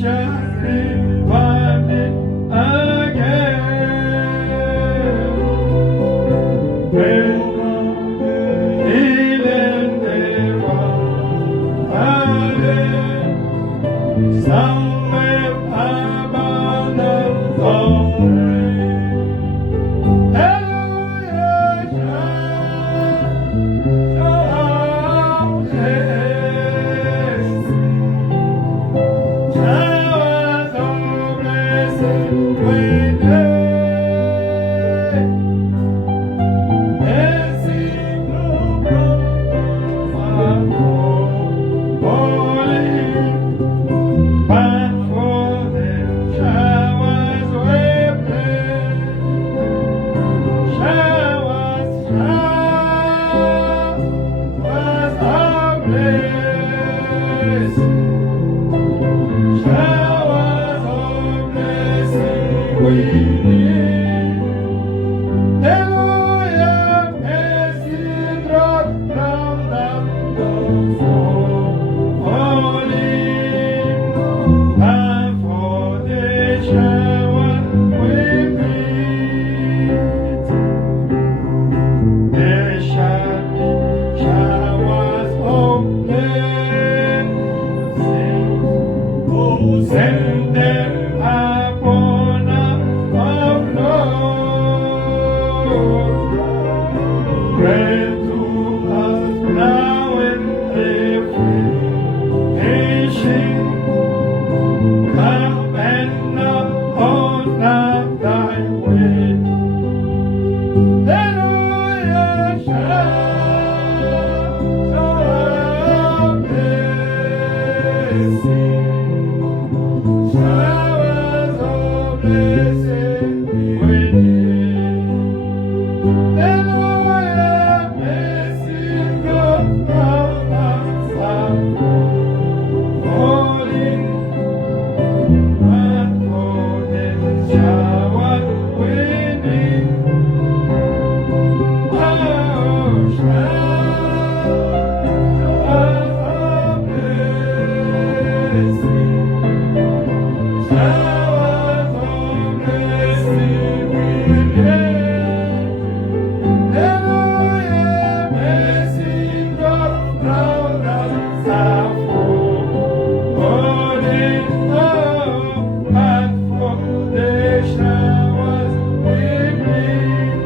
shall revive it again. When healing never again, somewhere abundance of rain. Hallelujah, showers of blessing when blessing from falling, but for the showers we pray, showers of blessing. Showers of blessing we need. Hallelujah, blessing drop from the falling, and for the shower we meet. There shall be showers of blessing. Send them upon us of Lord. Pray to us now and every nation. Come and knock on thy way. Hallelujah, shower blessing. Showers of blessing we need. Hallelujah, blessing from us falling, and for the shower we need. Oh, showers of blessing. Showers of blessing we need. Hallelujah, blessing drop round us are falling, and for the showers we need.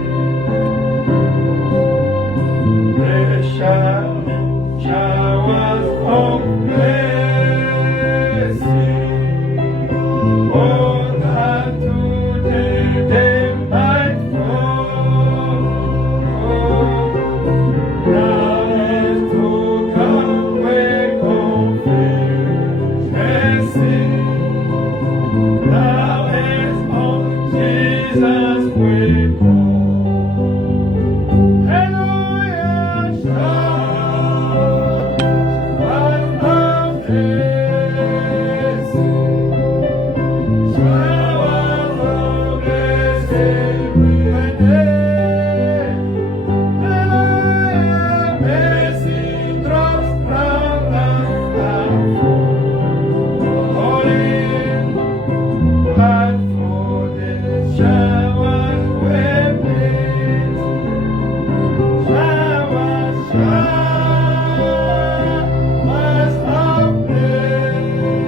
There shall be showers of blessing. Oh, that today they might fall. Now is to come, wake confessing. Now is on Jesus we call. Hallelujah, showers of blessing. Showers of blessing we need. Hallelujah, blessing drops from the falling, but for the showers we need. Showers, showers of blessing.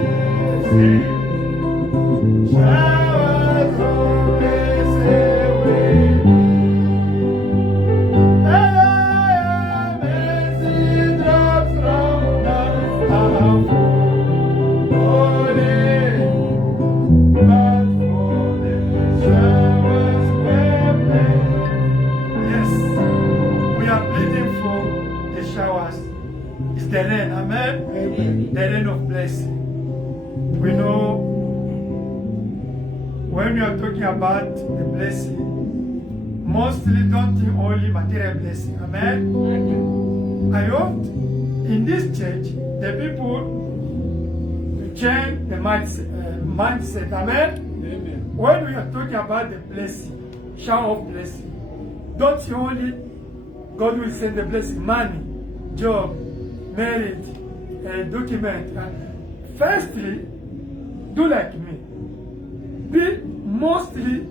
Showers of blessing we need. Hallelujah, blessing drops from the falling, but for the showers we need. Yes, we are pleading for the showers. It's the rain, amen? The rain of blessing. We know when we are talking about the blessing, mostly don't think only material blessing, amen? I hope in this church, the people change the mindset, amen? When we are talking about the blessing, shower of blessing, don't see only God will send the blessing, money, job, marriage, document. Firstly, do like me. Be mostly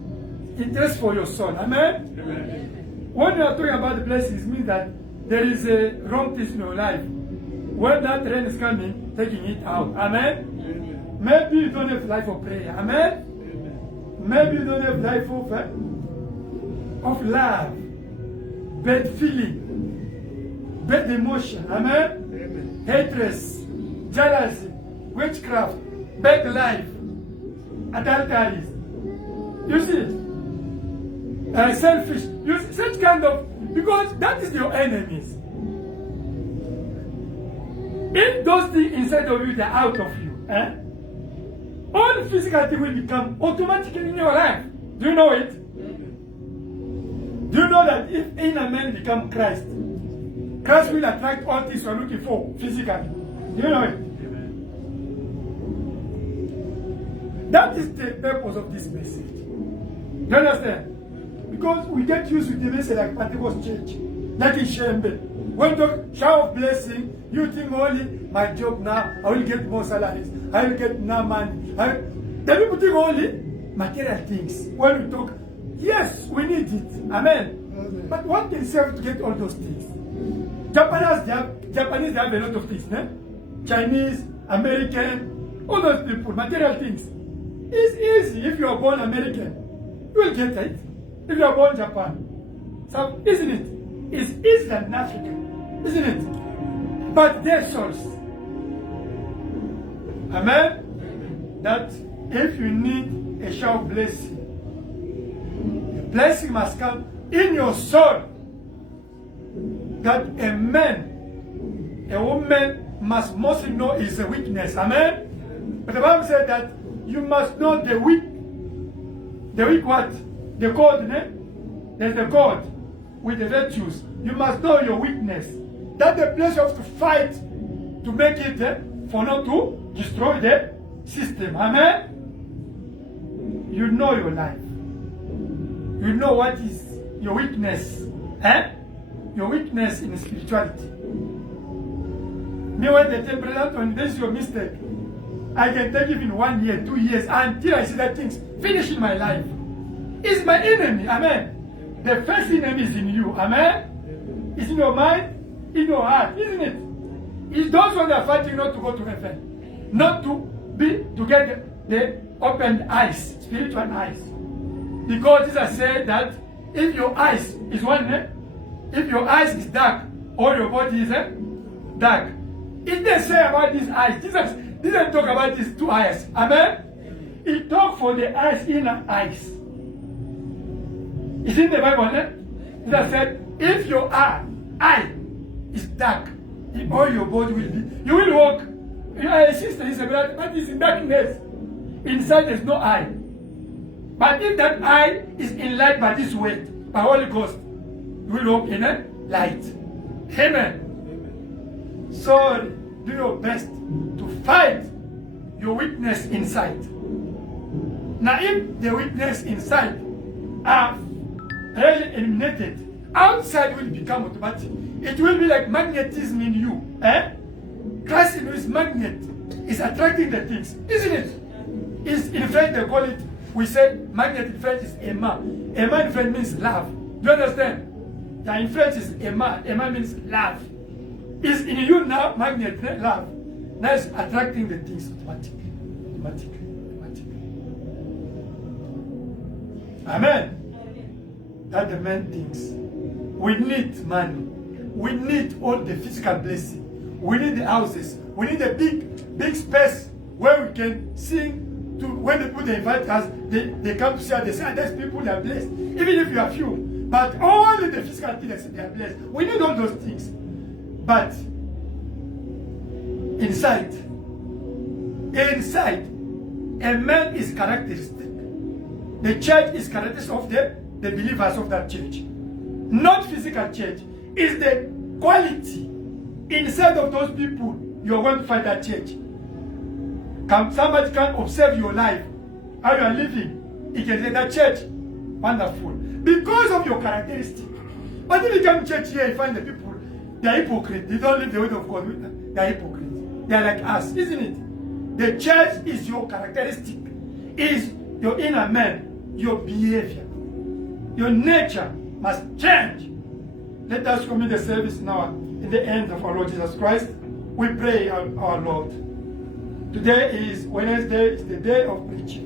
interested for your soul. Amen? Amen. When you are talking about the blessings, it means that there is a wrong thing in your life. When that rain is coming, taking it out. Amen? Amen. Maybe you don't have life for prayer. Amen? Amen. Maybe you don't have life of love, bad feeling, bad emotion. Amen? Amen. Hatred, jealousy, witchcraft, bad life, adultery. You see, selfish. You see, such kind of, because that is your enemies. If those things inside of you, they're out of you, all physical things will become automatically in your life. Do you know it? Do you know that if inner man become Christ, Christ will attract all things you are looking for physically? Do you know it? That is the purpose of this message. Do you understand? Because we get used with the message like Pentecost Church, like in Shembe. When the shower of blessing, you think only my job now, I will get more salaries, I will get more money. The people think only material things. When we talk, yes, we need it. Amen. But what can serve to get all those things? Japanese, they have a lot of things. Chinese, American, all those people, material things. It's easy if you are born American. You will get it. If you are born Japan. So, isn't it? It's easier than Africa. Isn't it? But their souls. Amen? That if you need a shower of blessing, the blessing must come in your soul. That a man, a woman must mostly know is a weakness. Amen? But the Bible said that you must know the weak. The weak what? The God, there's the God with the virtues. You must know your weakness. That's the place you have to fight to make it for not to destroy the system. Amen? You know your life. You know what is your weakness. Your weakness in spirituality. Me when they tell Brother Anthony, this is your mistake. I can take even 1 year, 2 years until I see that things finish in my life. It's my enemy. Amen. The first enemy is in you. Amen. It's in your mind, in your heart, isn't it? It's those ones that are fighting not to go to heaven, not to get the opened eyes, spiritual eyes. Because Jesus said that if your eyes is one, if your eyes is dark, all your body is dark. It didn't say about these eyes. Jesus didn't talk about these two eyes. Amen. He talked for the eyes, inner eyes. It's in the Bible, Jesus said, if your eye is dark, all your body will be. You will walk. You are a sister, he's a brother, but it's in darkness. Inside there's no eye. But if that eye is in light by this weight, by Holy Ghost, you will walk in a light. Amen. So do your best to fight your weakness inside. Now if the weakness inside are really eliminated, outside will become automatic. It will be like magnetism in you. Christ in his magnet is attracting the things, isn't it? Is in French they call it, we say magnet in French is aimant. Aimant in French means love. Do you understand? Now in French is aimant. Aimant means love. Is in you now magnet, love. Now it's attracting the things automatically. Amen. That's the main things. We need money. We need all the physical blessing. We need the houses. We need a big space where we can sing. To when the people they invite us, they come to see us. They say, "There's people that are blessed." Even if you are few, but only the physical things they are blessed. We need all those things. But inside, a man is characteristic. The church is characteristic of the believers of that church. Not physical church. It's the quality inside of those people you're going to find that church. Somebody can observe your life, how you are living. He can say that church, wonderful. Because of your characteristic. But if you come to church here, you find the people, they are hypocrites. They don't live the way of God. They are hypocrites. They are like us, isn't it? The church is your characteristic, is your inner man, your behavior. Your nature must change. Let us commit the service now in the end of our Lord Jesus Christ. We pray our Lord. Today is Wednesday, it's the day of preaching.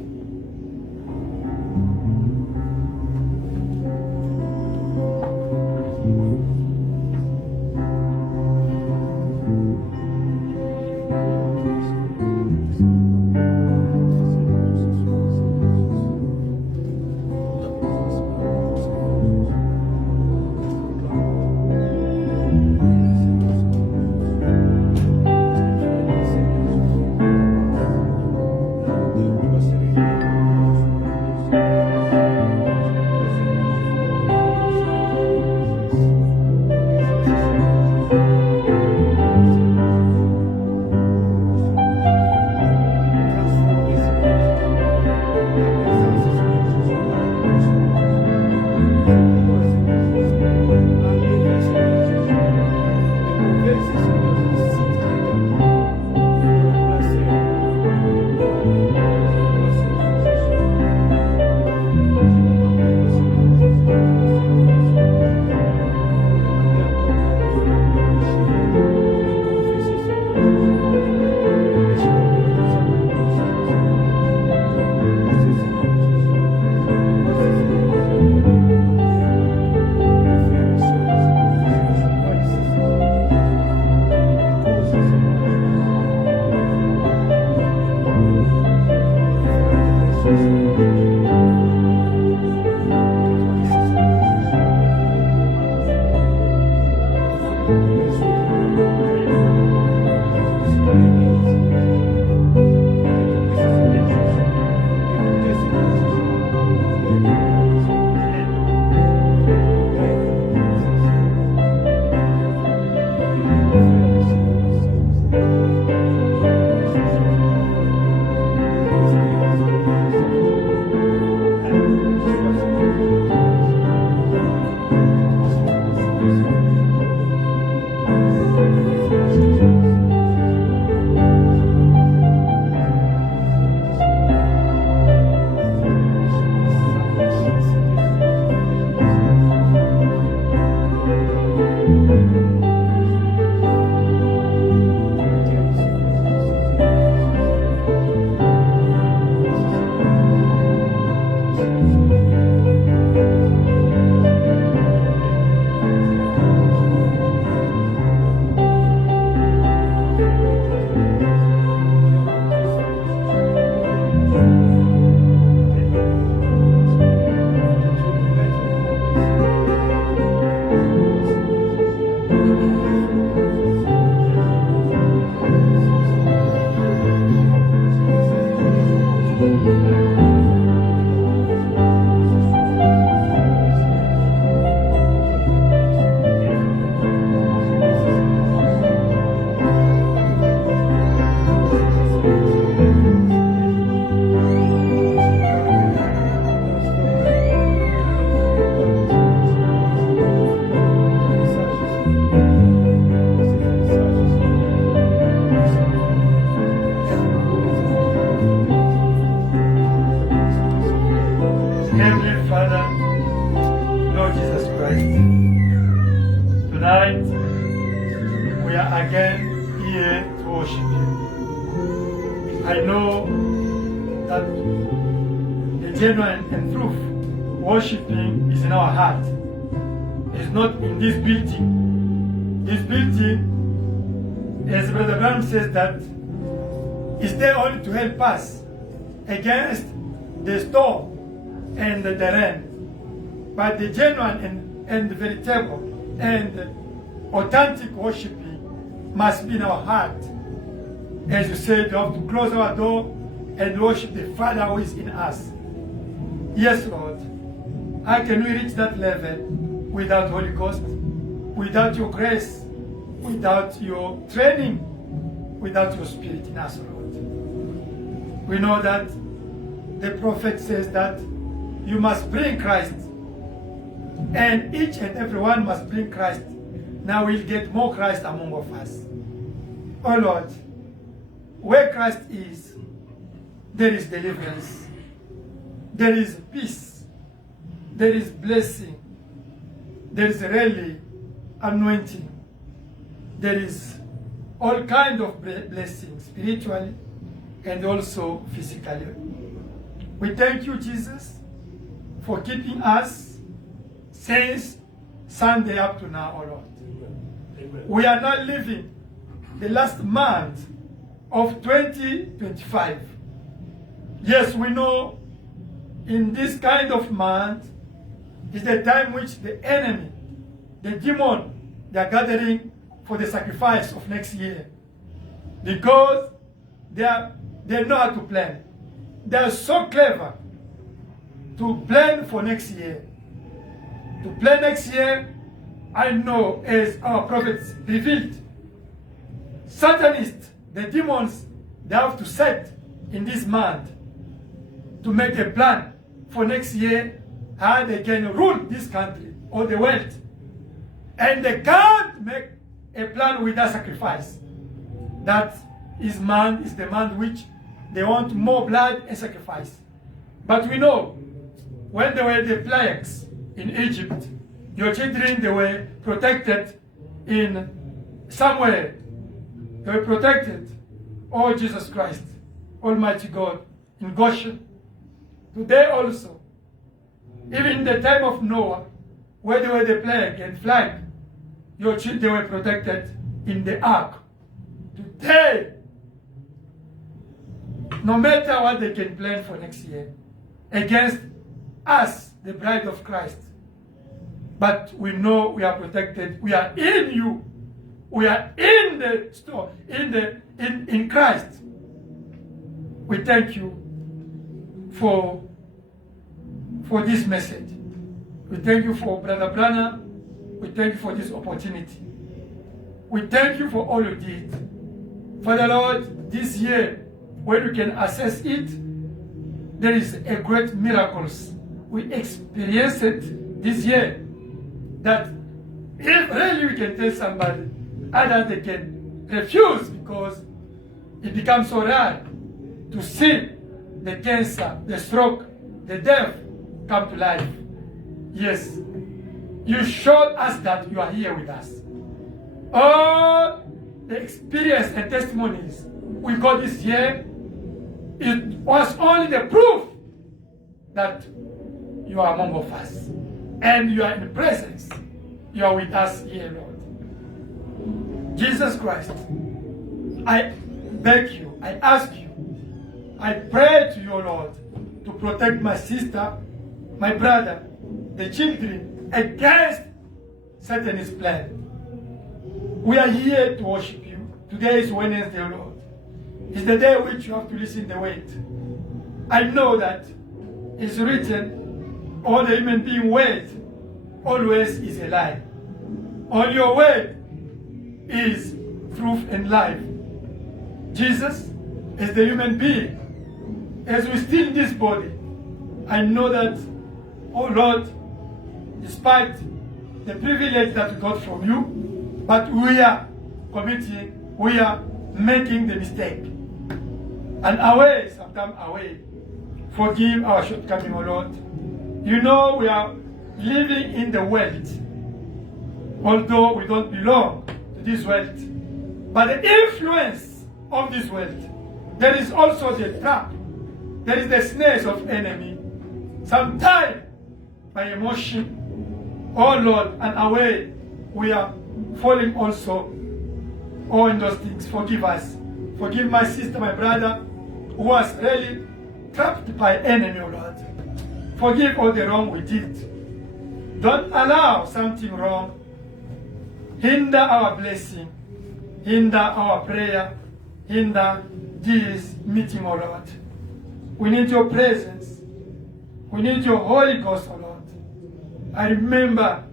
Genuine and truth worshiping is in our heart. It's not in this building. This building, as Brother Branham says, that is there only to help us against the storm and the rain. But the genuine and the veritable and authentic worshiping must be in our heart. As you said, we have to close our door and worship the Father who is in us. Yes, Lord. How can we reach that level without Holy Ghost, without your grace, without your training, without your Spirit in us, Lord? We know that the prophet says that you must bring Christ, and each and every one must bring Christ. Now we'll get more Christ among of us. Oh Lord, where Christ is, there is deliverance, there is peace, there is blessing, there is really anointing, there is all kind of blessings, spiritually and also physically. We thank you, Jesus, for keeping us since Sunday up to now, O Lord. Amen. We are now living the last month of 2025. Yes, we know in this kind of month is the time which the enemy, the demon, they are gathering for the sacrifice of next year. Because they know how to plan. They are so clever to plan for next year. To plan next year, I know, as our prophets revealed, Satanists, the demons, they have to set in this month to make a plan for next year, how they can rule this country or the world. And they can't make a plan without sacrifice. That is the month which they want more blood and sacrifice. But we know, when there were the plagues in Egypt, your children, they were protected in somewhere. They were protected. Oh, Jesus Christ, Almighty God, in Goshen. Today also, even in the time of Noah, where there were the plague and flood, your children were protected in the ark. Today, no matter what they can plan for next year, against us, the bride of Christ, but we know we are protected. We are in you. We are in the store, in Christ. We thank you for this message. We thank you for Brother Branham. We thank you for this opportunity. We thank you for all you did. Father Lord, this year, when we can assess it, there is a great miracles. We experienced it this year. That if really we can tell somebody, others they can refuse because it becomes so rare to see the cancer, the stroke, the death come to life. Yes, you showed us that you are here with us. All the experience and testimonies we got this year, it was only the proof that you are among of us. And you are in the presence. You are with us here, Lord. Jesus Christ, I beg you, I ask you, I pray to you, Lord, to protect my sister, my brother, the children, against Satan's plan. We are here to worship you. Today is Wednesday, Lord. It's the day which you have to listen to the word. I know that it's written, all the human being word always is a lie. All your word is truth and life. Jesus is the human being. As we still in this body, I know that, oh Lord, despite the privilege that we got from you, but we are committing, we are making the mistake. And away, sometimes away. Forgive our shortcoming, oh Lord. You know we are living in the world, although we don't belong to this world. But the influence of this world, there is also the trap, there is the snares of enemy. Sometimes by emotion, oh Lord, and away we are falling also. All in those things, forgive us. Forgive my sister, my brother, who was really trapped by enemy, oh Lord. Forgive all the wrong we did. Don't allow something wrong hinder our blessing, hinder our prayer, hinder this meeting, oh Lord. We need your presence. We need your Holy Ghost, oh Lord. I remember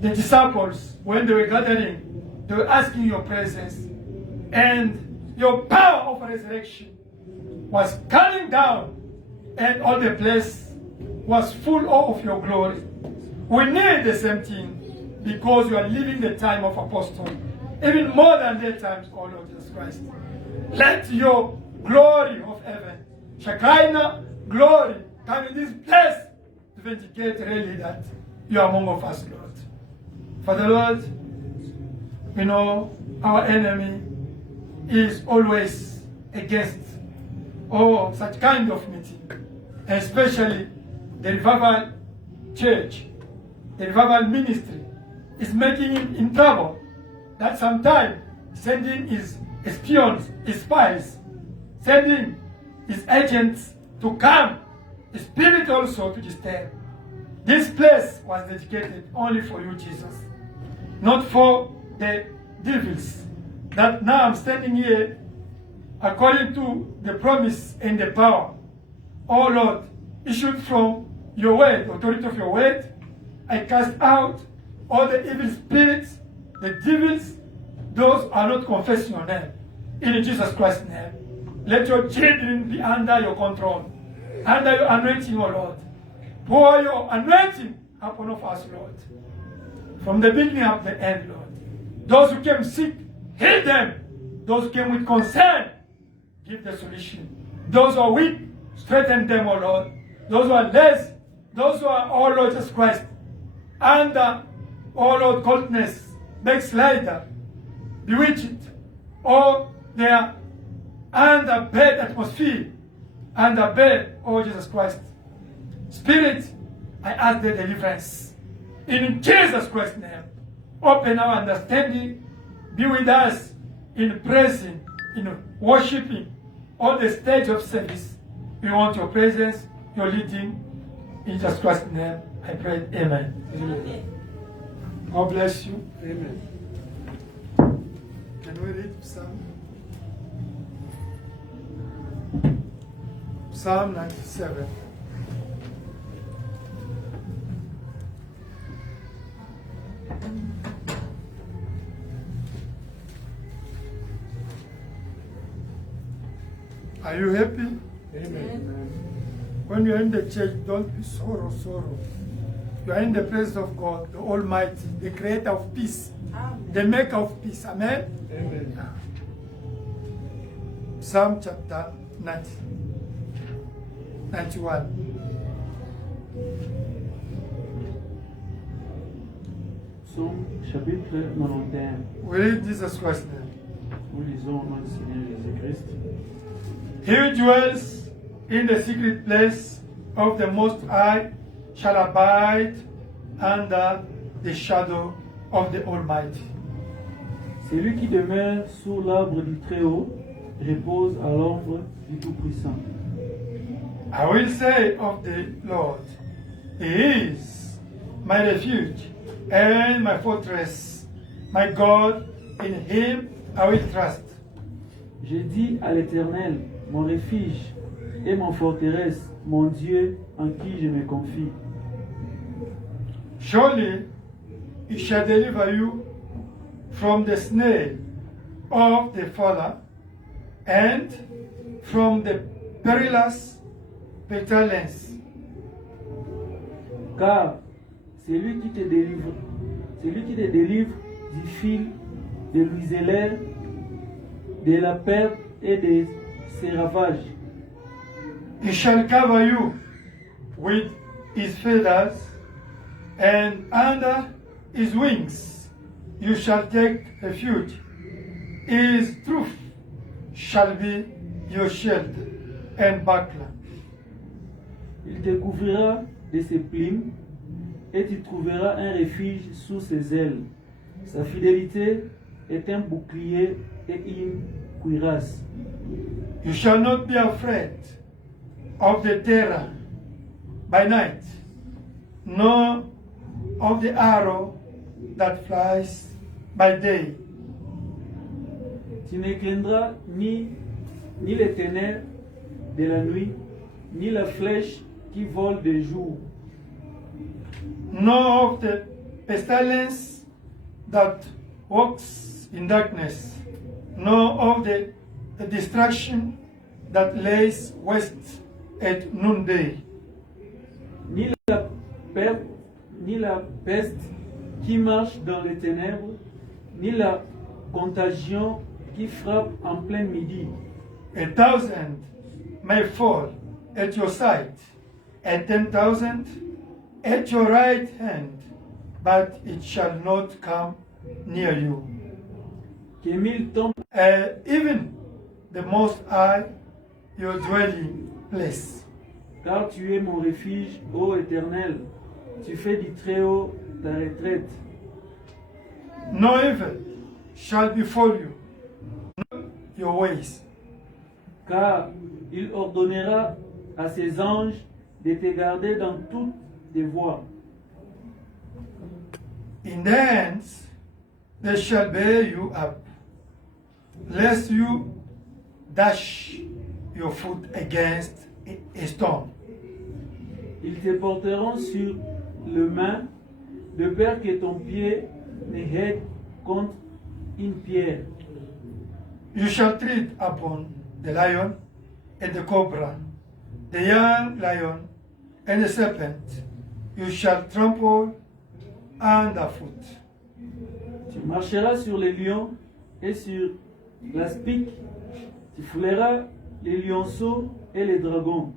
the disciples, when they were gathering, they were asking your presence, and your power of resurrection was coming down, and all the place was full of your glory. We need the same thing because you are living the time of apostle, even more than their times, oh Lord Jesus Christ. Let your glory of heaven, Shekinah glory, come in this place to vindicate really that you are among of us, Lord. Father Lord, we know our enemy is always against such kind of meeting, especially the revival church, the revival ministry is making him in trouble. That sometimes sending his spions, his spies, sending his agents to come, the spirit also to disturb. This place was dedicated only for you, Jesus, not for the devils. That now I'm standing here according to the promise and the power, oh Lord, issued from your word, authority of your word. I cast out all the evil spirits, the devils, those who are not confessing your name. In Jesus Christ's name, let your children be under your control, under your anointing, O Lord. Pour your anointing upon of us, Lord, from the beginning of the end, Lord. Those who came sick, heal them. Those who came with concern, give the solution. Those who are weak, strengthen them, O Lord. Those who are less, those who are, O Lord Jesus Christ, under, O Lord, coldness, backslider, bewitched, or they are under bad atmosphere, under bad, O Jesus Christ. Spirit, I ask the deliverance. In Jesus Christ's name, open our understanding, be with us in praising, in worshiping, on the stage of service. We want your presence, your leading. In Jesus Christ's name, I pray. Amen. Amen. God bless you. Amen. Can we read Psalm? Psalm 97. Are you happy? Amen. When you are in the church, don't be sorrow. You are in the presence of God, the Almighty, the creator of peace, the maker of peace. Amen? Amen. Psalm chapter 90, 91. Psaume chapitre 91. We read Jesus Christ's name. Nous lisons au nom du Seigneur Jésus-Christ. He who dwells in the secret place of the Most High shall abide under the shadow of the Almighty. Celui qui demeure sous l'arbre du Très-Haut repose à l'ombre du Tout-Puissant. I will say of the Lord, He is my refuge and my fortress, my God, in Him I will trust. Je dis à l'Éternel, mon refuge et mon forteresse, mon Dieu en qui je me confie. Surely He shall deliver you from the snare of the fowler and from the perilous pestilence. Car celui qui te délivre du fil de l'usélaire, de la perte et de ses ravages. He shall cover you with His feathers, and under His wings you shall take refuge. His truth shall be your shield and buckler. Il te couvrira de ses plumes et tu trouveras un refuge sous ses ailes. Sa fidélité est un bouclier et une cuirasse. You shall not be afraid of the terror by night, nor of the arrow that flies by day, Tu ne craindras ni les ténèbres de la nuit, ni la flèche qui vole de jour, nor of the pestilence that walks in darkness, nor of the destruction that lays waste at noonday. ni la peste qui marche dans les ténèbres, ni la contagion qui frappe en plein midi. 1,000 may fall at your side, and 10,000 at your right hand, but it shall not come near you. Que 1000 tombent Even the Most High, your dwelling place. car tu es mon refuge, ô Éternel. Tu fais du Très-Haut ta retraite. No evil shall befall you, no your ways. Car il ordonnera à ses anges de te garder dans toutes tes voies. In their hands they shall bear you up, lest you dash your foot against a stone. Ils te porteront sur le main, de peur que ton pied ne heurte contre une pierre. You shall tread upon the lion and the cobra, the young lion and the serpent. You shall trample underfoot. Tu marcheras sur les lions et sur l'aspic. Tu fouleras les lionceaux et les dragons.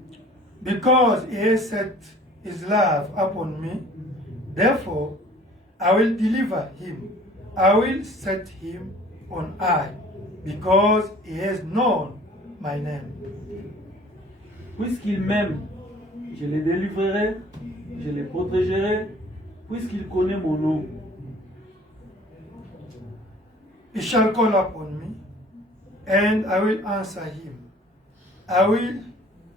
Because he has set his love upon me, therefore I will deliver him. I will set him on high, because he has known my name. Puisqu'il m'aime, je les délivrerai, je les protégerai, puisqu'il connaît mon nom. He shall call upon me, and I will answer him. I will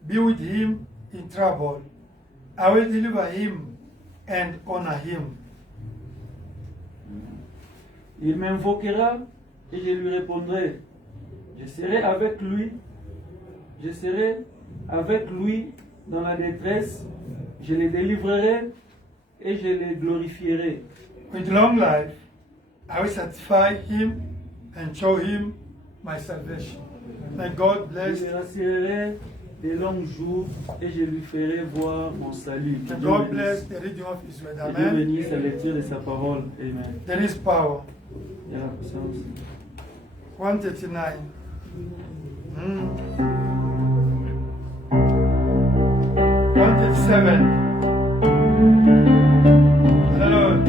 be with him in trouble. I will deliver him and honor him. Il m'invoquera et je lui répondrai. Je serai avec lui. Je serai avec lui dans la détresse. Je les délivrerai et je les glorifierai. With long life, I will satisfy him and show him my salvation. May God Je bless. le rassurerai de longs jours et je lui ferai voir mon salut. May God bless the reading of His word. Que Dieu Amen. bénisse la lecture de sa parole. Amen. There is power. Il y a la puissance. 139. Mm. 137. Hallelujah.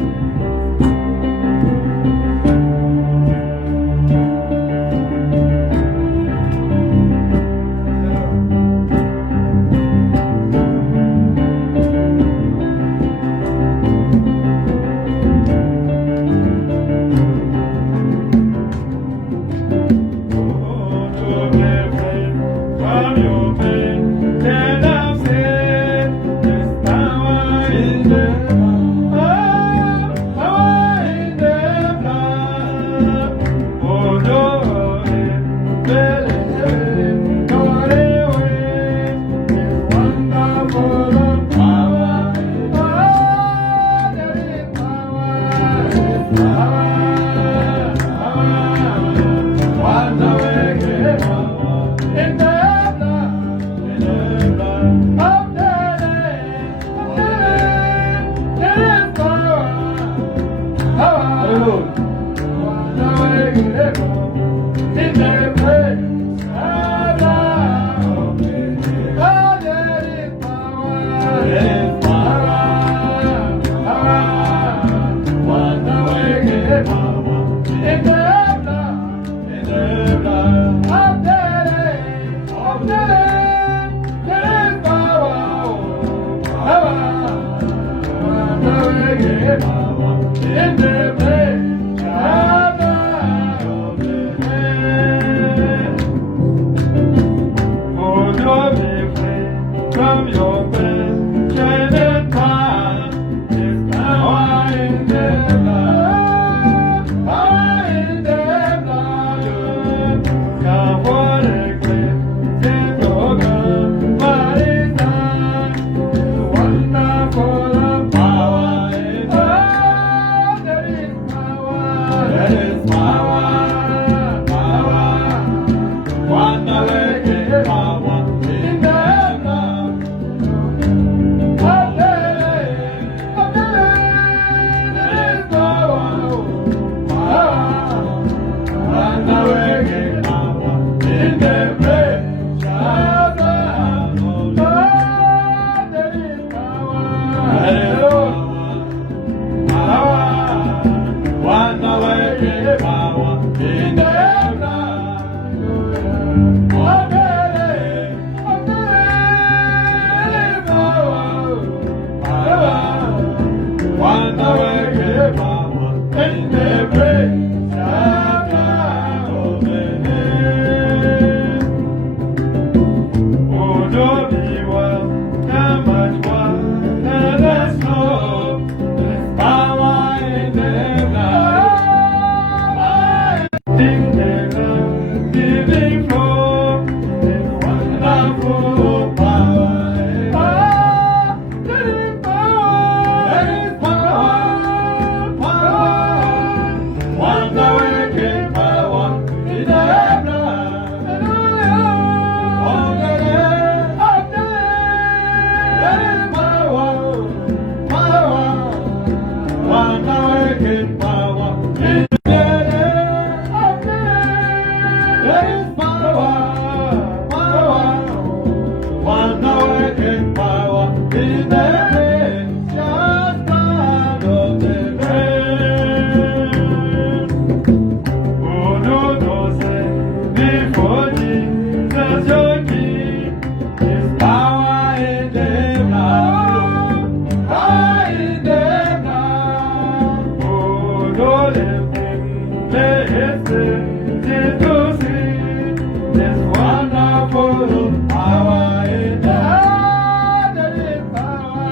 power in the heart. There is power.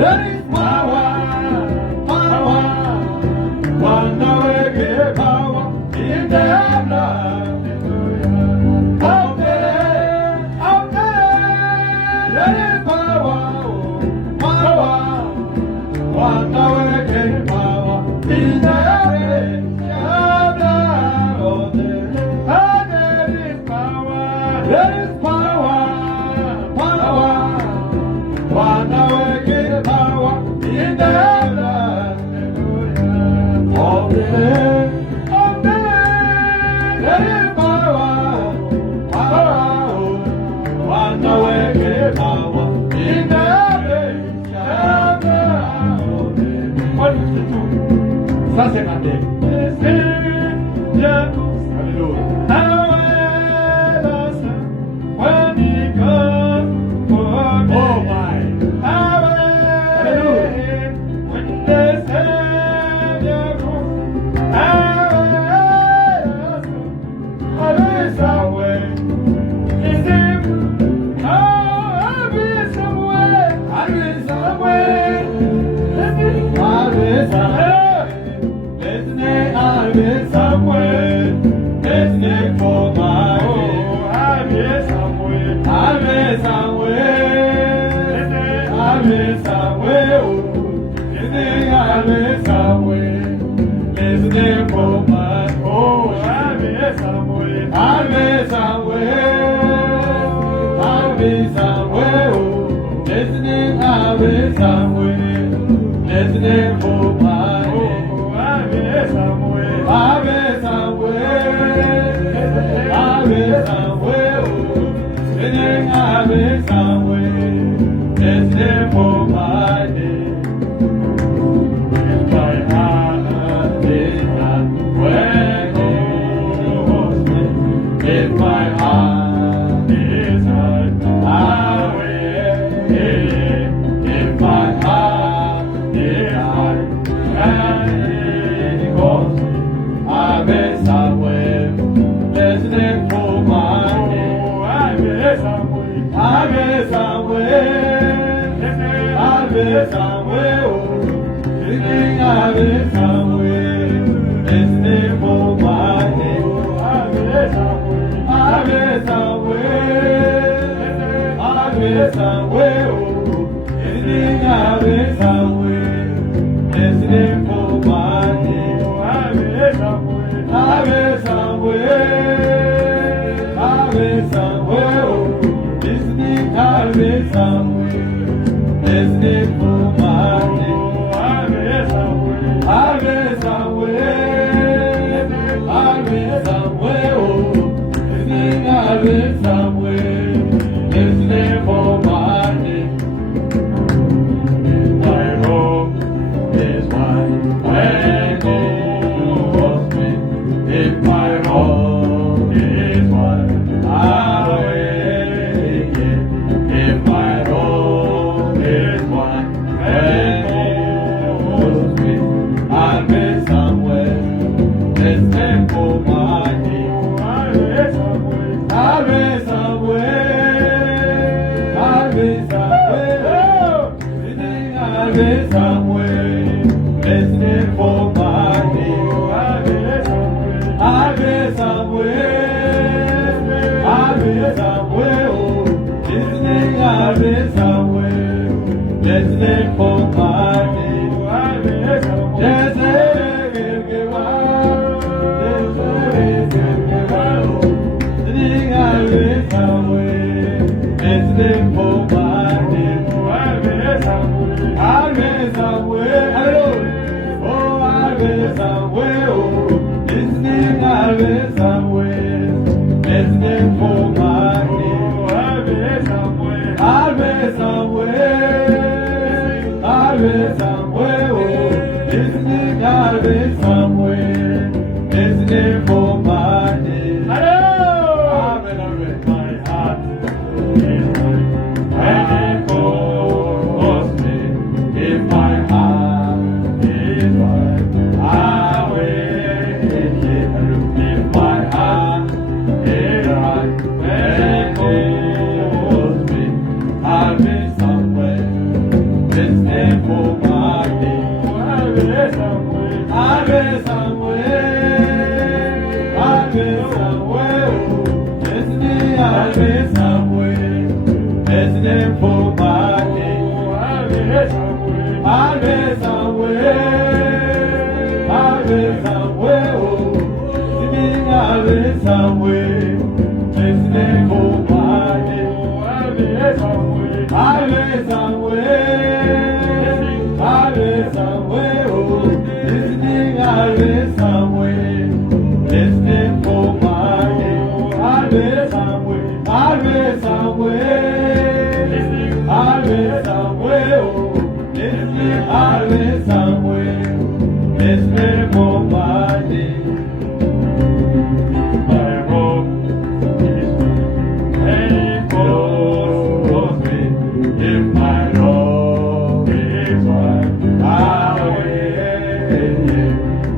There is power. Power. Wonder working power in the blood. Out there. Out there. There is power. Power. Wonder working power in the blood. There is power, power, wonder working power in the blood of the Lamb. There is power, power, wonder working power in the blood of the Lamb. 152. Ça c'est raté. Alléluia. When he comes for me, oh my, hallelujah. When the Savior comes, hallelujah. Always away, is him. Oh, always away, always away, always away. Listening, always away, listening for my. Always away, listening for my oh, always away, always away, always away, listening, always away, listening for my oh, always away, always away, always away, listening, always away, listening for my day. If my heart is right, I will. If my heart is right, and it goes, I will somewhere. Listening for my name. I will somewhere. I will somewhere. I will somewhere. Listening, I will somewhere. Listening for my name. I will somewhere, I will somewhere, listening, I will somewhere, listening for my name. I will somewhere, I will somewhere, I will somewhere, listening, I will somewhere, listening for my name. I will somewhere, I will somewhere, I will somewhere. I live somewhere, listening for my name. My home is wide when it was me. If my home is wide, I will get. If my home is wide when it was me, I'll be somewhere, listening for my name. I'll be somewhere, I'll be somewhere, I'll be somewhere, listening for my name. I'll be somewhere, I'll be somewhere, listening, I'll be somewhere, listening for my name. Yes, listening for my name. I'll be somewhere, oh, I'll be somewhere, oh, listening, I'll be somewhere, listening for my name. I'll be somewhere, I'll be somewhere, oh, listening, I'll be somewhere, listening for my name. listening for my name. Always somewhere, always somewhere, oh, singing always somewhere, listening for my name. Always somewhere, always somewhere, oh, listening always somewhere, listening for my name. Always somewhere, always somewhere, always somewhere, oh. Always somewhere, listening for my name. My hope is very close to me. If my Lord is right, I will.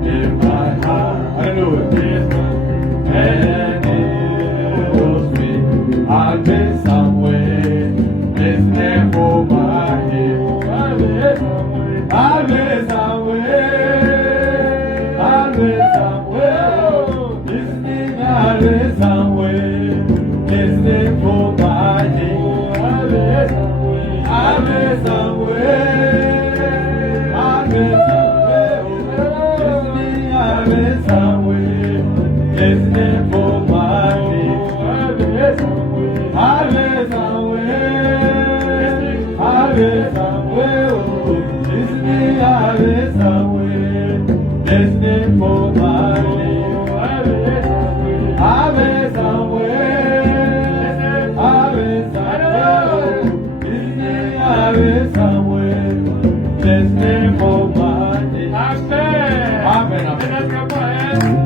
If my heart is and knows me, I'll be somewhere, listening for my name. Always somewhere, always somewhere, listening always somewhere, listening for my name. Always somewhere, always somewhere, always somewhere, listening always somewhere, listening for my name. Always somewhere, always somewhere, always somewhere. Always somewhere, listening for my name. Always somewhere, always somewhere, listening always somewhere, listening for my name. Amen.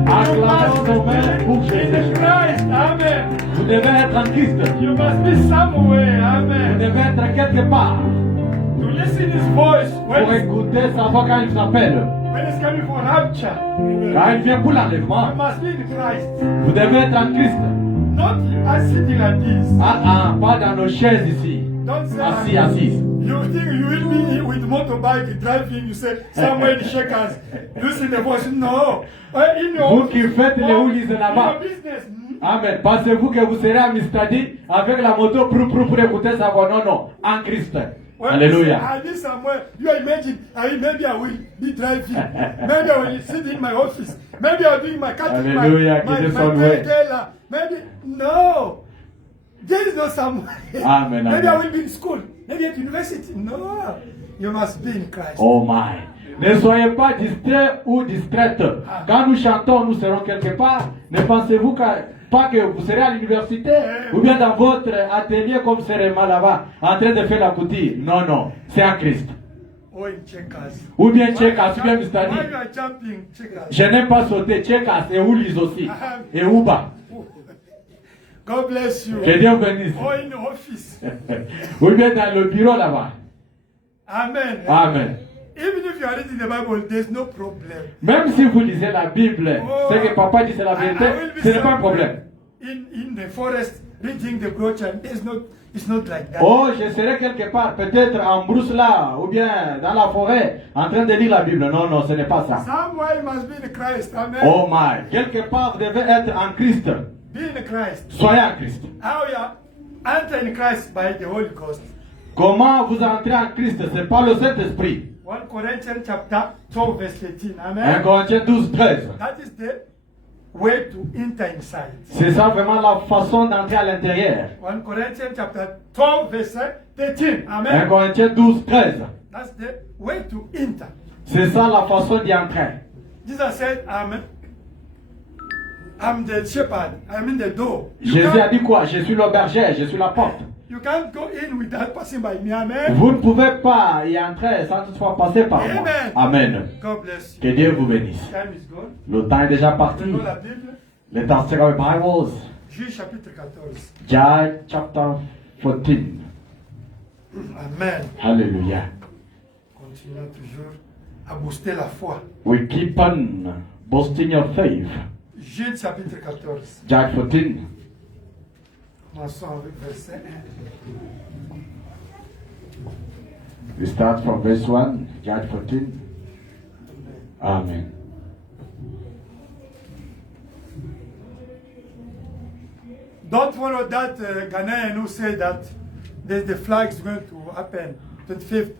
Acclamons nos mains pour Jésus. Amen. Vous devez être en Christ. You must be somewhere. Vous Amen. devez être quelque part To listen his voice pour when écouter sa voix quand il vous appelle. it's coming for rapture. Quand il vient pour l'enlèvement, You must be in Christ. vous devez être en Christ. Not as sitting like this. Pas dans nos chaises ici. Don't say Assis. You think you will be with motorbike driving, you say somewhere in the shakers. Listen the voice. No. In your Vous qui faites les roulis là-bas. in your business. Amen. Pensez-vous que vous serez à Mistadi avec la moto pour écouter sa voix? Non, non. En Christ. When Alléluia. I live somewhere, you imagine, maybe I will be driving. Maybe I will sit in my office. Maybe I'll do my cutting, Alléluia, my qu'il est son loué. tailor. Maybe, no. There is no somewhere. Amen, Maybe amen. I will be in school. Maybe at university. No. You must be in Christ. Oh my. Ne soyez pas distraits ou distraites. Quand nous chantons, nous serons quelque part. Ne pensez-vous pas que vous serez à l'université ou bien dans votre atelier comme Serema là-bas en train de faire la couture. Non, non. C'est en Christ. Or in checkers. Ou bien Tchekas, ou bien Mistadi. While you are jumping, checkers. Je n'aime pas sauter Tchekas et Oulis aussi. Et Ouba. God bless you. Que Dieu bénisse. Or in the office. Ou bien dans le bureau là-bas. Amen. Amen. Even if you are reading the Bible, there's no problem. Même si vous lisez la Bible, ce que papa dit c'est la vérité, I will be ce n'est pas un problème. in the forest reading the brochure. It's not like that. Oh, je serai quelque part, peut-être en brousse là, ou bien dans la forêt, en train de lire la Bible. Non, non, ce n'est pas ça. Somewhere you must be in Christ. Amen. Oh my, quelque part vous devez être en Christ. Be in Christ. Soyez en Christ. How you enter in Christ by the Holy Ghost. Comment vous entrez en Christ? C'est par le Saint-Esprit. 1 Corinthians chapter 12 verse 13. 1 Amen. Corinthiens 12, 13. That is the way to enter inside. C'est ça vraiment la façon d'entrer à l'intérieur. 1 Corinthians chapter 12 verse 13. 1 Amen. Corinthiens 12, 13. That's the way to enter. C'est ça la façon d'y entrer. Jesus said, I'm the shepherd. I'm in the door. Jésus a dit quoi? Je suis le berger, je suis la porte. You can't go in without passing by me. Amen. Vous ne pouvez pas y entrer sans toutefois passer par moi. Amen. Amen. God bless you. Que Dieu vous bénisse. Time is gone. Le temps est déjà parti. Prenons la Bible. Let us take our Bibles. Juge chapitre 14. John chapter 14. Amen. Hallelujah. Continuons toujours à booster la foi. We keep on boasting your faith. Jude chapitre 14. John 14. Commençons avec verset 1. We start from verse 1. John 14. Amen. Don't follow that Ghanaian who said that the flag is going to happen, 25th.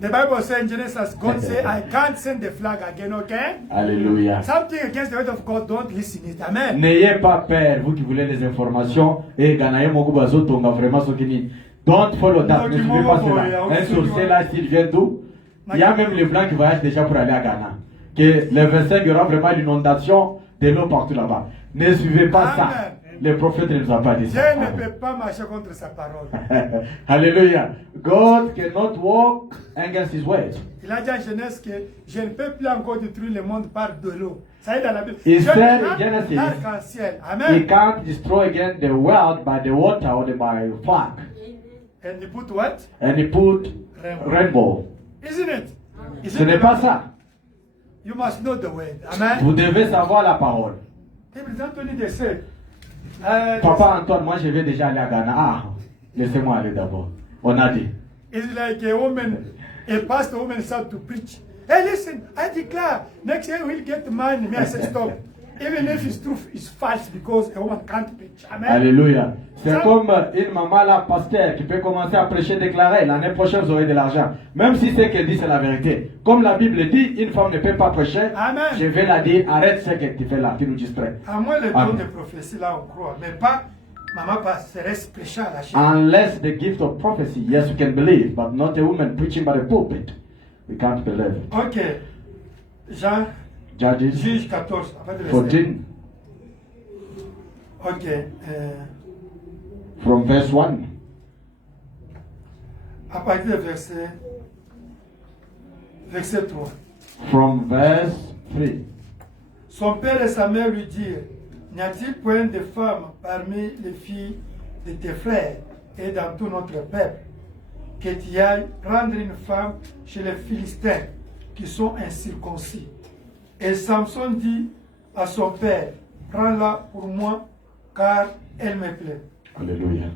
The Bible says in Genesis, God said, I can't send the flag again, okay? Alléluia. Something against the word of God, don't listen it. Amen. N'ayez pas peur, vous qui voulez les informations. Et Ganaye Mokubazo Tonga vraiment ce qui dit. Don't follow that. Ne suivez pas cela. Un sorcier là, s'il vient d'où? Il y a même les blancs qui voyagent déjà pour aller à Ghana. Que le 25, il y aura vraiment l'inondation de l'eau partout là-bas. Ne suivez pas ça. Amen. Le prophète ne nous a pas dit Dieu ça. ne peut pas marcher contre sa parole. Alléluia. God cannot walk against his words. Il a dit en Genèse que je ne peux plus encore détruire le monde par de l'eau. Ça est dans la Bible. He Dieu said n'a in Genesis, l'arc-en-ciel. He Amen. can't destroy again the world by the water or by fire. And he put what? And he put Rainbow. rainbow. Isn't it? Is Ce it n'est the pas Bible? ça. You must know the word. Amen. Vous devez savoir la parole. Et puis Anthony de said, Papa Antoine, moi je vais déjà aller à Ghana. Ah, laissez-moi aller d'abord. On a dit. it's like a woman, a pastor woman start to preach. Hey, listen, I declare, next year we'll get money. Me, I said, stop. Even if it's true, it's false because a woman can't preach. Amen. Alléluia. C'est Ça- comme une maman là, pasteur, qui peut commencer à prêcher, déclarer, l'année prochaine vous aurez de l'argent. Même si ce qu'elle dit c'est la vérité. Comme la Bible dit, une femme ne peut pas prêcher. Amen. Je vais la dire, arrête ce que tu fais là, tu nous distrais. À moins le don Amen. de prophétie, là, on croit. Mais pas, maman passeresse prêchant à la chaîne. Unless the gift of prophecy, yes, you can believe, but not a woman preaching by the pulpit. We can't believe it. Ok. Jean, Judges juge 14. à partir du verset. 14, Ok. from verse 1. À partir du verset 3. From verse 3. Son père et sa mère lui dirent, n'y a-t-il point de femme parmi les filles de tes frères et dans tout notre peuple, que tu ailles prendre une femme chez les Philistins qui sont incirconcis? Et Samson dit à son père, prends-la pour moi, car elle me plaît. Hallelujah.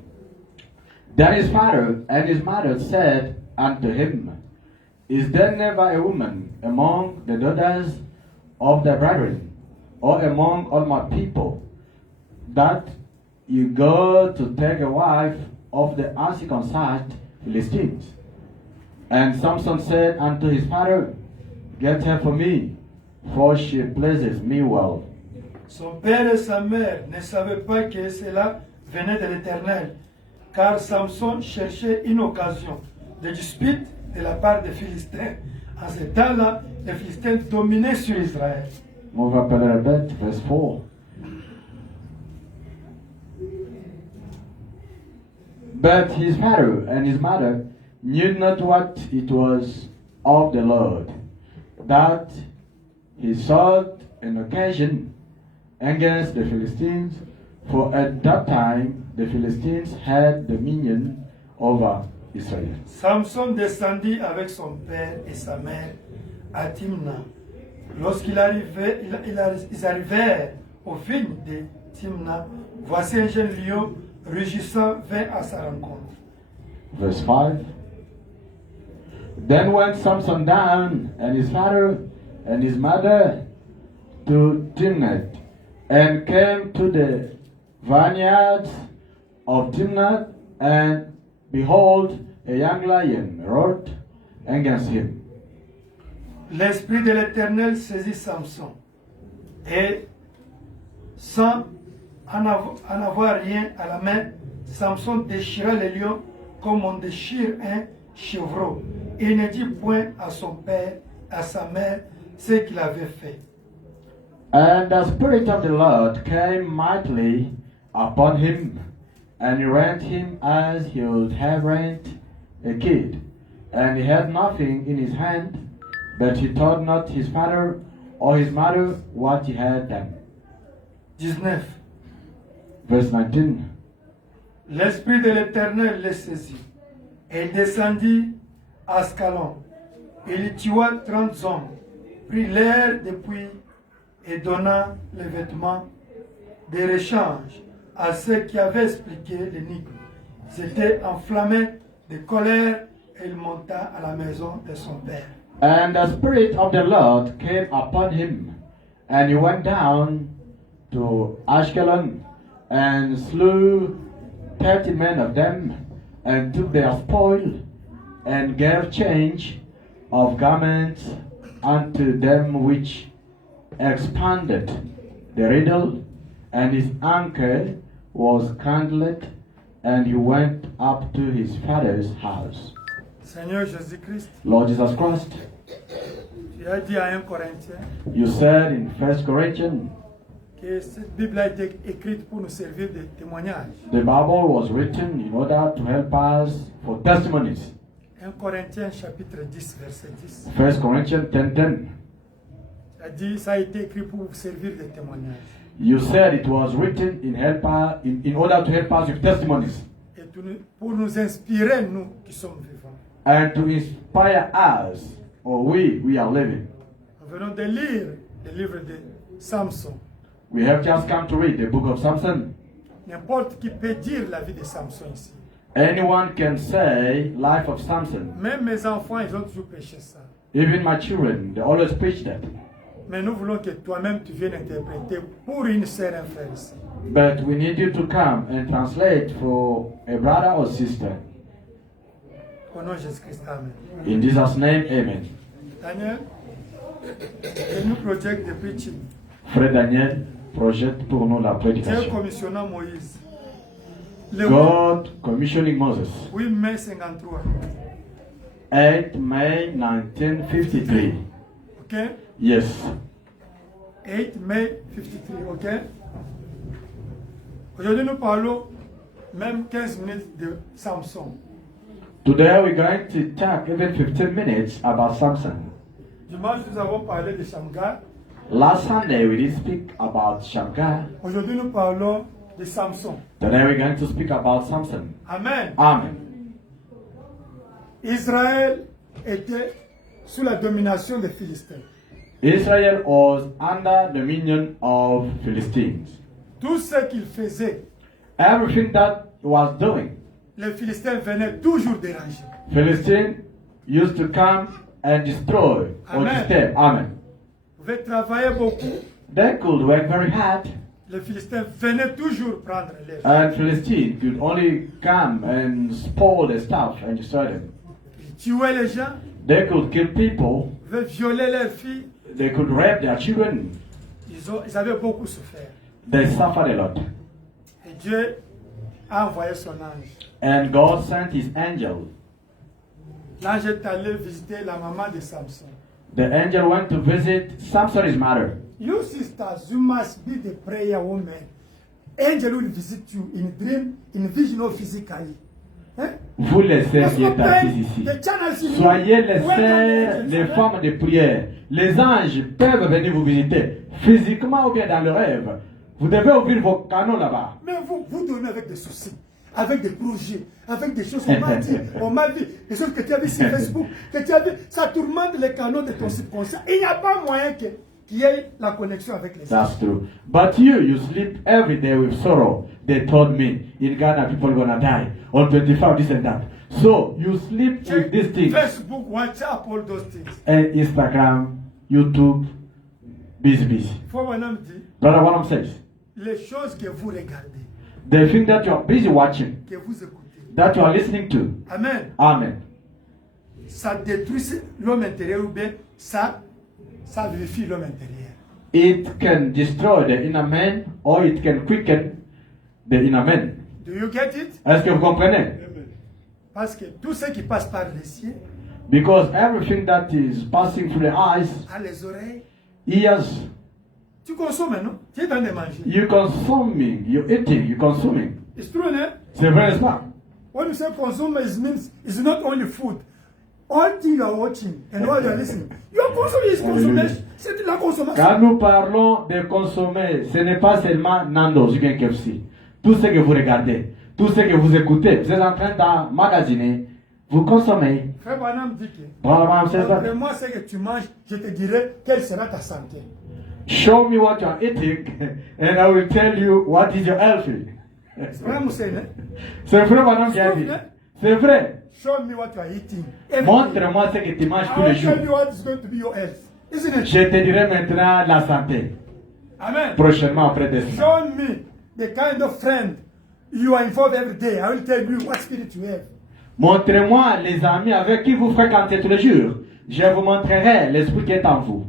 Then his father and his mother said unto him, Is there never a woman among the daughters of the brethren, or among all my people, that you go to take a wife of the uncircumcised Philistines? And Samson said unto his father, Get her for me, for she pleases me well. Son père et sa mère ne savaient pas que cela venait de l'Éternel, car Samson cherchait une occasion de dispute de la part des Philistins. En ce temps-là, les Philistins dominaient sur Israël. Move up a little bit, verse 4. But his father and his mother knew not what it was of the Lord, that he sought an occasion against the Philistines, for at that time the Philistines had dominion over Israel. Samson descendit avec son père et sa mère à Timna. Lorsqu'ils arrivaient, ils arrivèrent aux vignes de Timna, voici un jeune lion rugissant vint à sa rencontre. Verse 5. Then went Samson down, and his father and his mother, to Timnath, and came to the vineyards of Timnath, and behold, a young lion roared against him. L'Esprit de l'Éternel saisit Samson, et sans en avoir rien à la main, Samson déchira le lion comme on déchire un chevreau. Et il ne dit point à son père, à sa mère, ce qu'il avait fait. And the Spirit of the Lord came mightily upon him, and he rent him as he would have rent a kid. And he had nothing in his hand, but he told not his father or his mother what he had done. 19. Verse 19. L'Esprit de l'Éternel le saisit, et il descendit à Ascalon. Il y tua 30 hommes, prit l'air depuis et donna les vêtements de rechange à ceux qui avaient expliqué l'énigme. C'était enflammé de colère et il monta à la maison de son père. And the Spirit of the Lord came upon him, and he went down to Ashkelon, and slew 30 men of them, and took their spoil, and gave change of garments unto them which expanded the riddle, and his anchor was kindled, and he went up to his father's house. Seigneur Jésus-Christ, Lord Jesus Christ, tu as dit à un Corinthien you said in 1 Corinthians, que cette Bible a été écrite pour nous servir de témoignage. the Bible was written in order to help us for testimonies. 1 Corinthiens chapitre 10, verset 10. 1 Corinthians 10:10. Tu as dit ça a été écrit pour vous servir de témoignage. You said it was written in order to help us with testimonies Et pour nous inspirer, nous qui sommes vivants. and to inspire us, or we are living. Nous venons de lire le livre de Samson. We have just come to read the book of Samson. N'importe qui peut dire la vie de Samson ici. Anyone can say life of Samson. Même mes enfants, ils ont toujours péché ça. Even my children, they always preach that. Mais nous voulons que toi-même tu viennes interpréter pour une sœur, un frère ici. But we need you to come and translate for a brother or sister. Au nom de Jésus-Christ, Amen. In Jesus' name, amen. Daniel, the new project the preaching. Frère Daniel projette pour nous la Dieu prédication. commissionnant Moïse. Le God commissioning Moses. 8 mai 53. 8 May 1953. OK? Yes. 8 mai 53. OK? Aujourd'hui, nous parlons même 15 minutes de Samson. Today we're going to talk even 15 minutes about Samson. Dimanche, nous avons parlé de Shamgar. Last Sunday we did speak about Shamgar. Aujourd'hui, nous parlons de Samson. Today we're going to speak about Samson. Amen. Amen. Israël était sous la domination des Philistins. Israel was under dominion of Philistines. Tout ce qu'il faisait, Everything that he was doing, les Philistins venaient toujours déranger. Philistines used to come and destroy or Amen. disturb. Amen. Vous pouvez travailler beaucoup, They could work very hard, les Philistins venaient toujours prendre les gens. and Philistines could only come and spoil the stuff and destroy them. Ils tuaient les gens, They could kill people. ils pouvaient violer leurs filles. They could rape their children. Ils avaient beaucoup souffert. They suffered a lot. Et Dieu a envoyé son ange. And God sent his angel. L'ange est allé visiter la maman de Samson. The angel went to visit Samson's mother. You sisters, you must be the prayer woman. Angel will visit you in dream, in vision or physically. Hein? Vous les sœurs qui êtes assises ici, soyez les sœurs, les femmes de prière. Les anges peuvent venir vous visiter, physiquement ou bien dans le rêve. Vous devez ouvrir vos canaux là-bas. Mais vous donnez avec des soucis, avec des projets, avec des choses qu'on m'a dit, on m'a dit, des choses que tu as vues sur Facebook, que tu as vues, ça tourmente les canaux de ton subconscient. Il n'y a pas moyen qu'il y ait la connexion avec les That's true. But you sleep every day with sorrow. They told me in Ghana people gonna die on 25 this and that. So you sleep with these things. Facebook, WhatsApp, all those things. And Instagram, YouTube, busy. Faut maintenant dire, Brother Wanam says, les choses que vous regardez, the thing that you are busy watching, que vous écoutez. that you are listening to, Amen. amen, Ça détruit l'homme intérieur ou bien ça vivifie l'homme intérieur. it can destroy the inner man or it can quicken the inner man. Do you get it? Est-ce que vous comprenez? Parce que tout ce qui passe par les yeux, Because everything that is passing through the eyes, à les oreilles, ears, tu consommes, non? Tu es en train de manger. you consuming, you eating, you consuming. It's true, no? C'est vrai, n'est-ce pas? When you say consume, it means it's not only food. All thing you are watching and what you are listening, you are consuming is consommation. C'est de la consommation. Quand nous parlons de consommer, ce n'est pas seulement Nando's ou bien KFC. Tout ce que vous regardez, tout ce que vous écoutez, vous êtes en train d'emmagasiner, vous consommez. Frère Branham dit que, Brother Branham says that. après moi, ce que tu manges, je te dirai quelle sera ta santé. Show me what you are eating, and I will tell you what is your health. C'est vrai, Moussa, hein? C'est vrai, madame qui a dit. C'est vrai. Show me what you are eating. Montre-moi ce que tu manges tous I les will tell you jours. what is going to be your health. Isn't it? Je te dirai maintenant la santé. Amen. Prochainement après des Show me the kind of friend you are involved every day. I will tell you what spirit you have. Montrez-moi les amis avec qui vous fréquentez tous les jours. Je vous montrerai l'esprit qui est en vous.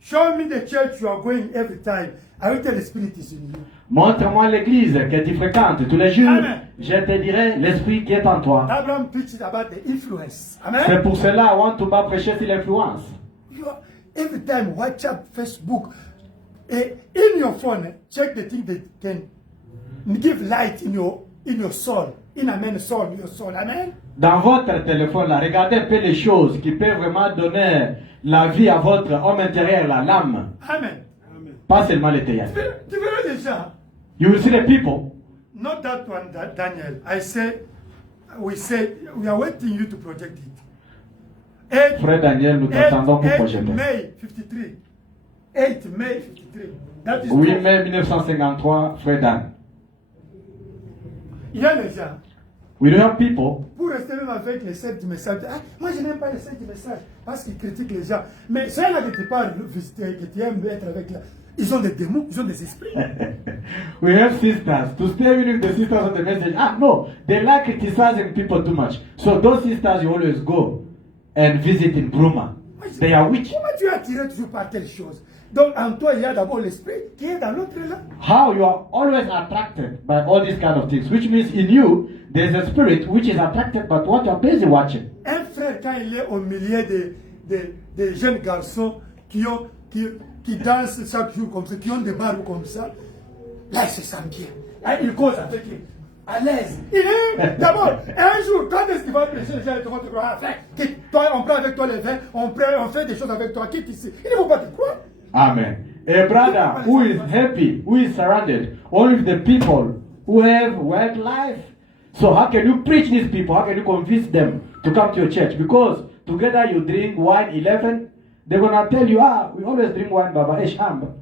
Show me the church you are going every time. I will tell the Spirit is in you. Montre-moi l'église que tu fréquentes tous les jours. Amen. Je te dirai l'esprit qui est en toi. Abraham preached about the influence. C'est Amen. pour cela I want to prêcher sur l'influence. You are, every time, WhatsApp, Facebook, in your phone, check the thing that can give light in your soul. In amen, soul, your soul. Amen. Dans votre téléphone, là, regardez un peu les choses qui peuvent vraiment donner la vie à votre homme intérieur, l'âme. Amen. Pas seulement l'intérieur. Tu verras les gens. You will see the people. Not that one, Daniel. We are waiting you to project it. Frère Daniel, nous t'attendons pour 8 projeter. May 53. 8 May 53. That is 8 true. mai 1953, Frère Dan. Il y a les gens. We don't have people. Pour rester même avec les 7 messages. Ah, moi, je n'aime pas les 7 messages parce qu'ils critiquent les gens. Mais ceux-là que tu parles, visiter, que tu aimes être avec là, ils ont des démons, ils ont des esprits. We have sisters. To stay with the sisters on the message. Ah, no. They like criticizing people too much. So those sisters, you always go and visit in Bruma. They are witch. Comment tu es attiré toujours par telle chose? Donc en toi, il y a d'abord l'esprit qui est dans l'autre là. How you are always attracted by all these kind of things. Which means in you, there's a spirit which is attracted by what you are busy watching. Un frère, quand il est au milieu des jeunes garçons qui dansent chaque jour comme ça, qui ont des barbes comme ça, là, il se sent bien. Là, il cause avec eux, à l'aise. Il est, d'abord, un jour, quand est-ce qu'il va prêcher, les gens ils vont te croire, toi, on prend avec toi les vins, on fait des choses avec toi, quitte ici. Il ne faut pas te croire. Amen. A brother who is happy, who is surrounded only with the people who have work life. So how can you preach these people? How can you convince them to come to your church? Because together you drink wine 11, they're gonna tell you, we always drink wine, Baba. Esham.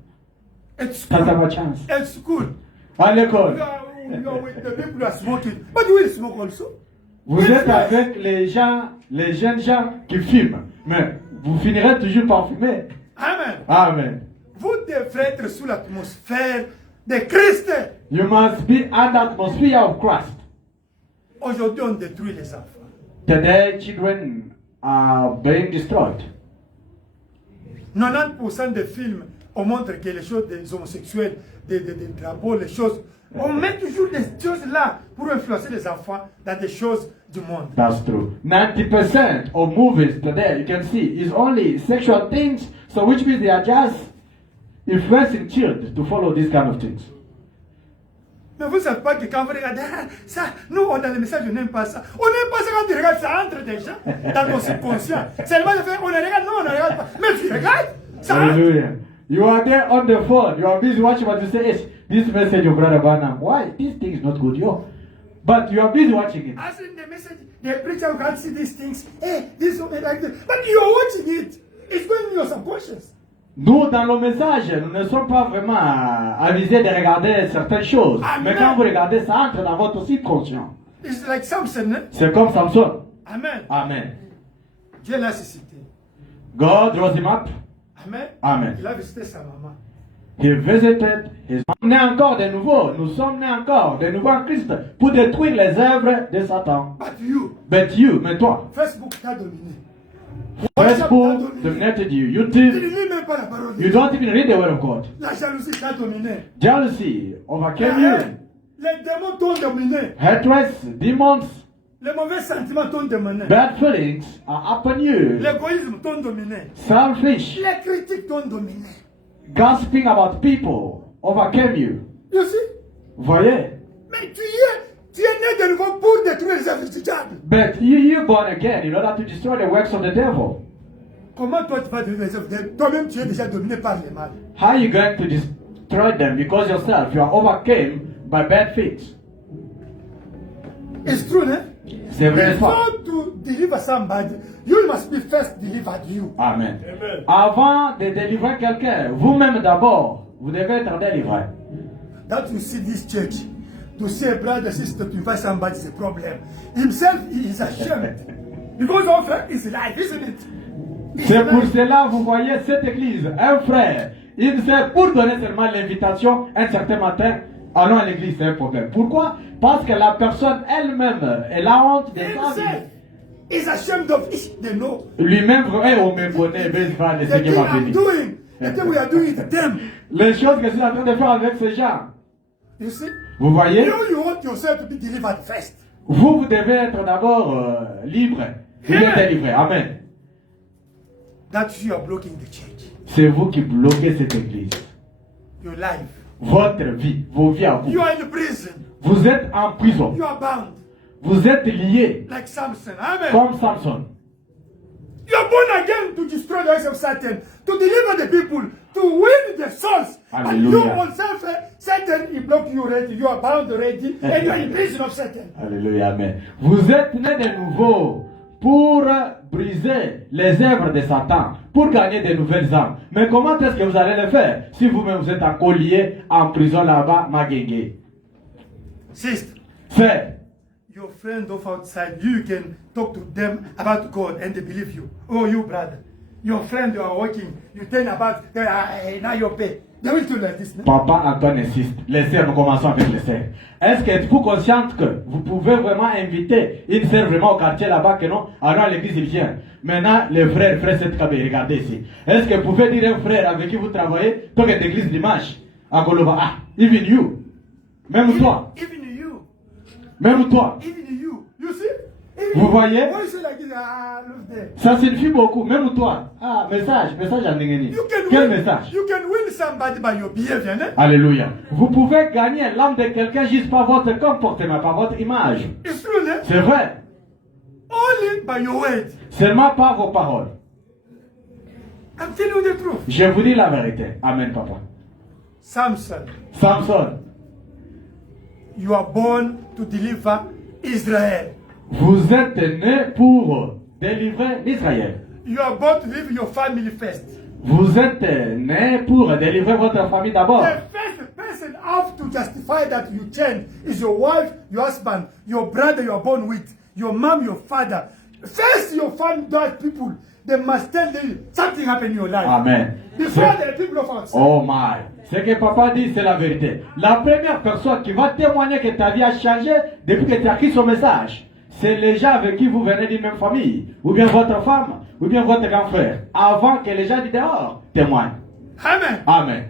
It's That's good. our chance. It's good. À l'école. You are with the people who are smoking, but you will smoke also. Vous êtes avec les gens, les jeunes gens qui fument, mais vous finirez toujours par fumer. Amen. Amen. Vous devrez être sous l'atmosphère de Christ. You must be under atmosphere of Christ. Aujourd'hui, on détruit les enfants. Today, children are being destroyed. 90% des films, on montre que les choses des homosexuels, des drapeaux, les choses, on met toujours des choses là pour influencer les enfants dans des choses du monde. That's true. 90% of movies today, you can see, is only sexual things. So which means they are just influencing children to follow these kind of things. Mais vous ne savez pas que quand vous regardez ça, nous, on a le message, on n'aime pas ça. On n'aime pas ça quand tu regardes, ça entre déjà dans ton subconscient. Seulement de faire, on le regarde, non, on ne regarde pas. Mais tu regardes, ça entre. Hallelujah. You are there on the phone. You are busy watching what you say. Yes, this message of Brother Branham. Why? This thing is not good, yo. But you are busy watching it. As in the message, the preacher can't see these things. Hey, this one like this. But you are watching it. It's going in your subconscious. Nous, dans le message, nous ne sommes pas vraiment avisés de regarder certaines choses. Amen. Mais quand vous regardez, ça entre dans votre subconscient. It's like Samson. Hein? C'est comme Samson. Amen. Amen. Dieu l'a suscité. God rose him up. Amen. Amen. Il a visité sa maman. He visited his mom. Nous sommes nés encore de nouveau. Nous sommes nés encore de nouveau en Christ pour détruire les œuvres de Satan. But you, But you, mais toi, Facebook t'a dominé. Facebook dominated you. Tu ne YouTube, lis même pas la parole de you Dieu. don't even read the word of God. La jalousie t'a dominé. Jealousy overcame you. Les démons t'ont dominé. Hatred, demons, Les mauvais sentiments t'ont dominé. bad feelings are upon you. L'égoïsme t'ont dominé. Selfish, Les critiques t'ont dominé. gossiping about people overcame you. You see? Voyez? Mais tu es né de nouveau pour détruire les œuvres du diable. But you born again in order to destroy the works of the devil. Comment toi tu vas détruire les œuvres du diable? Toi-même tu es déjà dominé par le mal. How are you going to destroy them? Because yourself, you are overcame by bad things. It's true, né? C'est vrai, n'est-ce pas? Before to deliver somebody, you must be first delivered you. Amen. Avant de délivrer quelqu'un, vous-même d'abord, vous devez être délivré. That you see this church, to say brother, sister, to invite somebody is a problem. Himself, he is ashamed. Because offer is life, isn't it? It's C'est pour life. cela, vous voyez cette église, un frère, il sait pour donner seulement l'invitation un certain matin allons à l'église, c'est un problème. Pourquoi? Parce que la personne elle-même, elle a honte de sa vie. Himself is ashamed of it. They know. Lui-même, vraiment, on me connaît, mais il va le The Seigneur thing m'a I'm béni. doing, the thing we are doing to them. Les choses que je suis en train de faire avec ces gens. You see? Vous voyez? You want yourself to be delivered first. Vous devez être d'abord libre. Vous êtes délivré. Amen. That's you are blocking the church. C'est vous qui bloquez cette église. Your life. Votre vie, vos vies à vous. You are in prison. Vous êtes en prison. You are bound. Vous êtes liés Like Samson. Amen. comme Samson. You are born again to destroy the works of Satan, to deliver the people, to win the souls. And you Hallelujah. yourself, Satan, he blocked you already. You are bound already, and you are in prison of Satan. Alléluia, amen. Vous êtes nés de nouveau pour briser les œuvres de Satan, pour gagner de nouvelles âmes. Mais comment est-ce que vous allez le faire si vous-même vous êtes en collier, en prison là-bas, maguégué? Sister, C'est your friend of outside, you can talk to them about God and they believe you. Oh, you brother, your friend you are working, you tell about now you pay. They will do like this. No? Papa Antoine insiste. Les sœurs, nous commençons avec les sœurs. Est-ce que êtes-vous consciente que vous pouvez vraiment inviter une sœur vraiment au quartier là-bas que non? Alors à l'église il vient. Maintenant, les frères, cette cabine, regardez ici. Est-ce que vous pouvez dire un frère avec qui vous travaillez, toi qui êtes l'église dimanche, à Goloba, ah, even you. Même toi. Even you. Même toi. Even you. You see? Even Vous voyez? Why you say like this? Ah, look there. Ça signifie beaucoup. Même toi. Ah, message à Ndengeni. You can Quel win. message? You can win somebody by your behavior. No? Alléluia. Vous pouvez gagner l'âme de quelqu'un juste par votre comportement, par votre image. It's true, no? C'est vrai. Only by your word. Seulement par vos paroles. I'm telling you the truth. Je vous dis la vérité. Amen, papa. Samson, Samson, you are born to deliver Israel. vous êtes né pour délivrer l'Israël. You are born to deliver your family first. Vous êtes né pour délivrer votre famille d'abord. The first person have to justify that you change is your wife, your husband, your brother you are born with, your mom, your father. First, your family, those people, they must tell you something happened in your life. Amen. Before the people of us. Oh my. Ce que papa dit, c'est la vérité. La première personne qui va témoigner que ta vie a changé depuis que tu as écrit son message, c'est les gens avec qui vous venez d'une même famille, ou bien votre femme, ou bien votre grand frère, avant que les gens du dehors témoignent. Amen. Amen.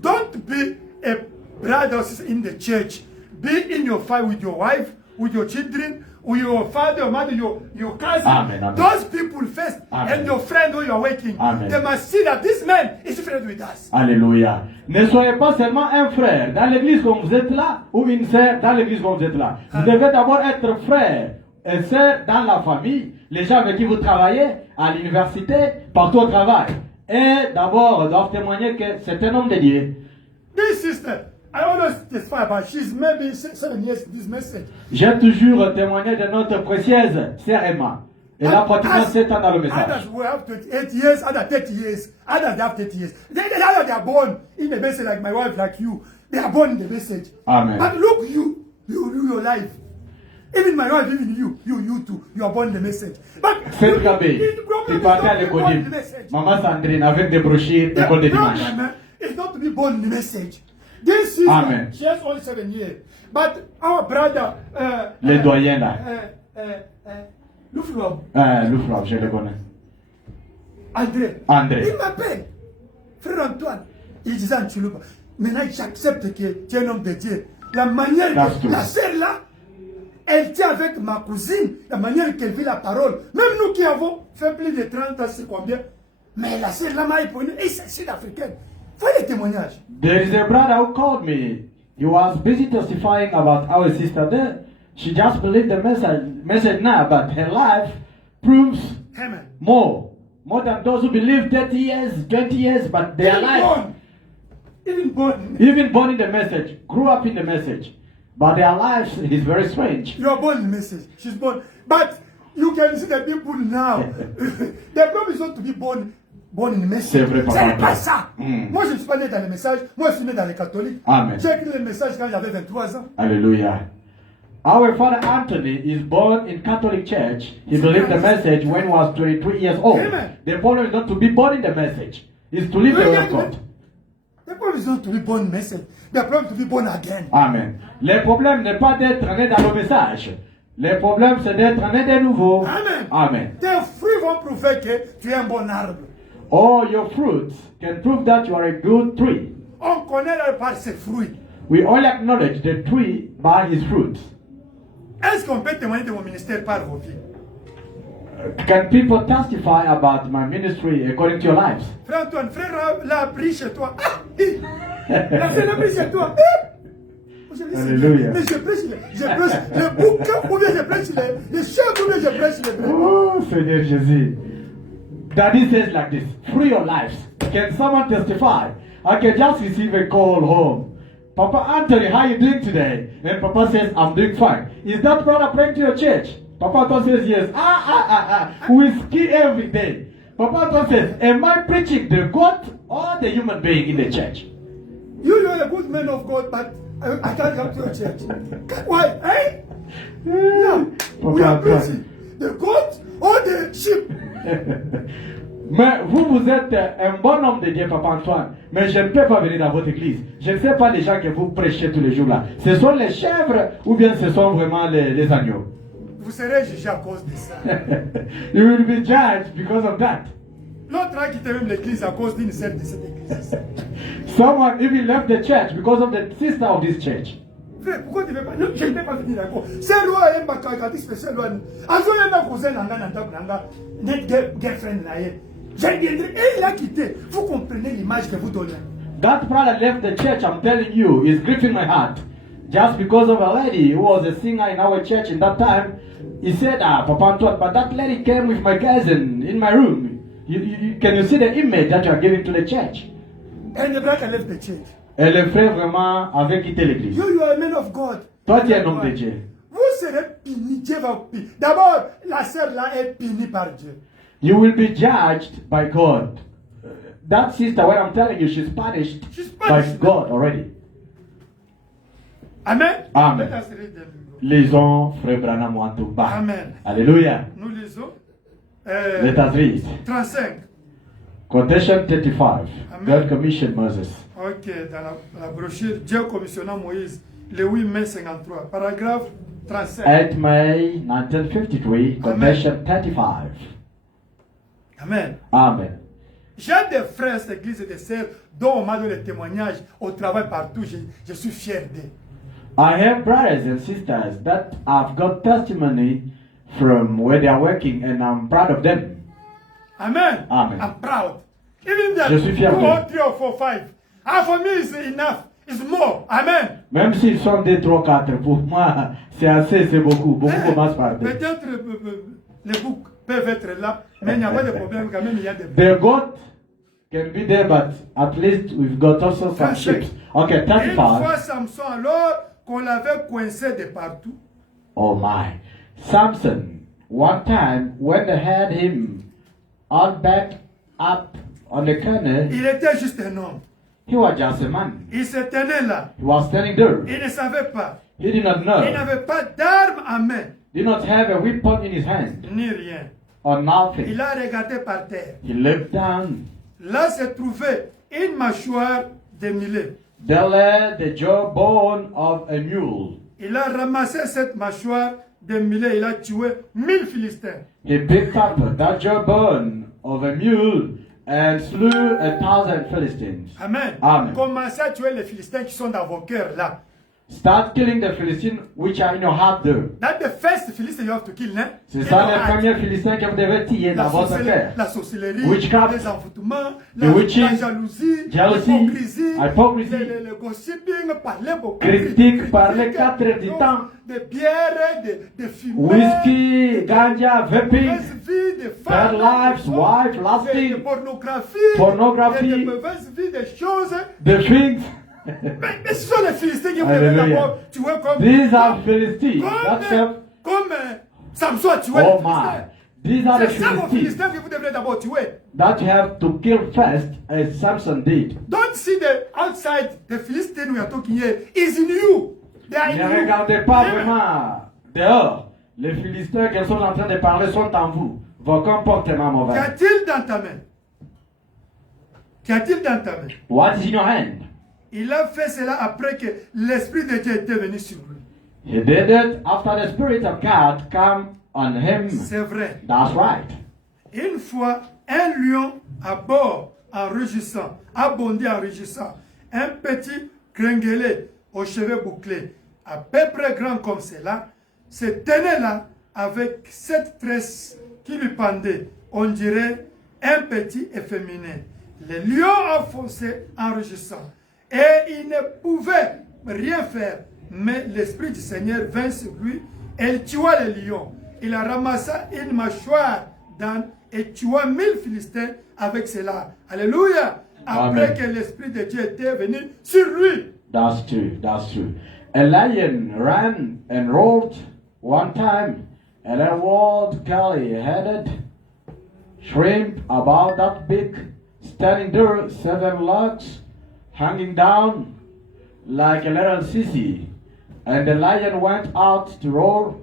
Don't be a brother in the church. Be in your fight with your wife, with your children, with your father, your mother, your cousin. Amen, amen. Those people first, Amen. and your friend who you are working. Amen. They must see that this man is friend with us. Alléluia. Ne soyez pas seulement un frère dans l'église comme vous êtes là, ou une sœur dans l'église comme vous êtes là. Vous devez d'abord être frère et sœur dans la famille, les gens avec qui vous travaillez, à l'université, partout au travail. Et d'abord, doivent témoigner que c'est un homme de Dieu. This sister, I always testify about. She's maybe 7 years in this message. J'ai toujours témoigné de notre précieuse sœur Emma. Elle a pratiquement 7 ans dans le message. Others will have 28 years, others 30 years, others they have 30 years. They are born in the message like my wife, like you. They are born in the message. Amen. But look, you your life. Even my wife, even you too, you are born in the message. But Faites Gabé, tu partais à l'école. born in the message. Maman Sandrine avec des brochures, The école de dimanche. problem is not to be born in the message. This sister, Amen. she has only 7 years. But our brother, Les doyens là. Louflou, Louflou, je le connais. André. Il m'appelle. Frère Antoine. Il disait en Tchoulouba, maintenant j'accepte que tu es un homme de Dieu. La manière That's que true. la sœur là, elle tient avec ma cousine, la manière qu'elle vit la parole. Même nous qui avons fait plus de 30 ans, c'est combien? Mais la sœur là m'a éponné, et c'est sud-africaine. Faut des témoignages. There is a brother who called me. He was busy testifying about our sister there. She just believed the message now, but her life proves Amen. more than those who believe 30 years, 20 years, but their life, even born in the message, grew up in the message, but their lives is very strange. You are born in the message. She's born. But you can see the people now. The problem is not to be born in the message. C'est vrai, papa. Ce n'est pas ça. Mm. Moi, je ne suis pas né dans les messages. Moi, je suis né dans les catholiques. Amen. J'ai écrit les messages quand j'avais 23 ans. Hallelujah. Our father Anthony is born in Catholic Church. He believed the message when he was 23 years old. Amen. The problem is not to be born in the message, it's to live the word of God. The The problem is not to be born message. The problem is to be born again. Amen. Le problème n'est pas d'être né dans le message. Le problème, c'est d'être né de nouveau. Amen. Amen. Tes fruits vont prouver que tu es un bon arbre. All your fruits can prove that you are a good tree. On connaît l'arbre par ses fruits. We only acknowledge the tree by his fruits. Est-ce qu'on peut témoigner de mon ministère par vos vies? Can people testify about my ministry according to your lives? Frère Antoine, frère l'a appris chez toi. Ah, la frère l'a appris chez toi. Alléluia. Mais je prêche les bouquins ou bien je prêche les chefs ou bien je prêche les brebis. Oh, Seigneur Jésus. Daddy says like this, free your lives. Can someone testify? I can just receive a call home. Papa Anthony, how you doing today? And Papa says, I'm doing fine. Is that brother praying to your church? Papa Anthony says, yes. We ski every day. Papa Anthony says, am I preaching the God or the human being in the church? You are a good man of God, but I can't come to your church. Why? Eh? No. We are preaching the goat or the sheep. Mais vous êtes un bon homme de Dieu, Papa Antoine. Mais je ne peux pas venir dans votre église. Je ne sais pas les gens que vous prêchez tous les jours là. Ce sont les chèvres ou bien ce sont vraiment les agneaux? Vous serez jugé à cause de ça. You will be judged because of that. L'autre a quitté même l'église à cause d'une sœur de cette église. Someone even left the church because of the sister of this church. Frère, pourquoi tu ne veux pas? Non, je ne peux pas finir d'accord. C'est loi et ma caractéristique spéciale loi. Azo y'a un cousin nanga nanga net girlfriend na ye. Et il a quitté. Vous comprenez l'image que vous donnez. That brother left the church, I'm telling you, is gripping my heart. Just because of a lady who was a singer in our church in that time. He said, Papa Antoine, but that lady came with my cousin in my room. Can you see the image that you are giving to the church? And the brother left the church. Et le frère vraiment avait quitté l'église. You are a man of God. Toi, tu es un homme de Dieu. Vous serez puni. Dieu va vous punir. D'abord, la sœur là est punie par Dieu. You will be judged by God. That sister, what I'm telling you, she's punished by God already. Amen. Amen. Let us read them. Lisons Frère Branham Wantumba. Amen. Alléluia. Nous lisons. Let us read. 35. Quotation 35. Amen. God commissioned Moses. Ok, dans la brochure, Dieu commissionna Moïse le 8 mai 53. Paragraphe 35. 8 May 1953, quotation 35. Amen. Amen. J'ai des frères, cette église et des sœurs dont on m'a donné le témoignage au travail partout. Je suis fier d'eux. I have brothers and sisters that I've got testimony from where they are working and I'm proud of them. Amen. Amen. I'm proud. Even that Je suis fier 2 d'eux. or 3 or 4, 5. For me is enough. It's more. Amen. Même s'ils sont 2, 3, 4, pour moi, c'est assez, c'est beaucoup. Beaucoup commencent par deux. Peut-être les boucs peuvent être là, mais il n'y a pas de problème quand même, il y a des boucs. The goat can be there, but at least we've got also some sheep. Okay, Et une fois 35. Samson, alors qu'on l'avait coincé de partout, Oh my. Samson, one time, when they had him all back up on the corner, il était juste un homme. he was just a man. Il se tenait là. He was standing there. Il ne savait pas. He did not know. Il n'avait pas d'arme à main, Did not have a weapon in his hand ni rien. or nothing. Il a regardé par terre. He looked down. Là se trouvait une mâchoire de mulet. There lay the jawbone of a mule. Il a ramassé cette mâchoire de mulet. Il a tué 1000 Philistins. He picked up that jawbone of a mule and slew 1,000 Philistines. Amen. Amen. Commencez à tuer les Philistins qui sont dans vos cœurs là. Start killing the Philistines which are in your heart there. That's the first Philistine you have to kill, né? C'est ça les premiers Philistins que vous devez tuer dans votre cœur. La sorcellerie, Witchcraft, les envoûtements, the witching, la jalousie, jealousy, l'hypocrisie, hypocrisy, le gossiping, parler beaucoup, critique, parler 4 heures du temps, de bière, de fumée, whisky, ganja, vaping, mauvaise vie, de third femmes, lives, wife, de lasting, pornographie, de pornography, mauvaise vie, des choses. the things. Mais ce sont les Philistins qui vous Alléluia. devez d'abord tuer comme These are Philistines. That's them. comme Samson a tué Oh les my. Philistins. These are the C'est ça vos Philistines Philistins que vous devrez d'abord tuer. that you have to kill first, as Samson did. Don't see the outside, the Philistine we are talking here is in you. They are in Ne you. regardez pas Amen. vraiment dehors. Les Philistins qu'ils sont en train de parler sont en vous. Vos comportements mauvais. Qu'y a-t-il dans ta main? Qu'y a-t-il dans ta main? What is in your hand? Il a fait cela après que l'Esprit de Dieu était venu sur lui. He did it after the Spirit of God came on him. C'est vrai. That's right. Une fois, un lion à bord en rugissant, a bondi en rugissant. Un petit gringuelé aux cheveux bouclés, à peu près grand comme cela, se tenait là avec cette tresse qui lui pendait. On dirait un petit efféminé. Le lion a foncé en rugissant. Et il ne pouvait rien faire. Mais l'Esprit du Seigneur vint sur lui et il tua le lion. Il a ramassé une mâchoire d'âne et tua 1000 Philistins avec cela. Alléluia. Après Amen. que l'Esprit de Dieu était venu sur lui. That's true. That's true. A lion ran and roared one time, and a wild curly-headed shrimp about that big, standing there, 7 legs hanging down like a little sissy. And the lion went out to roar,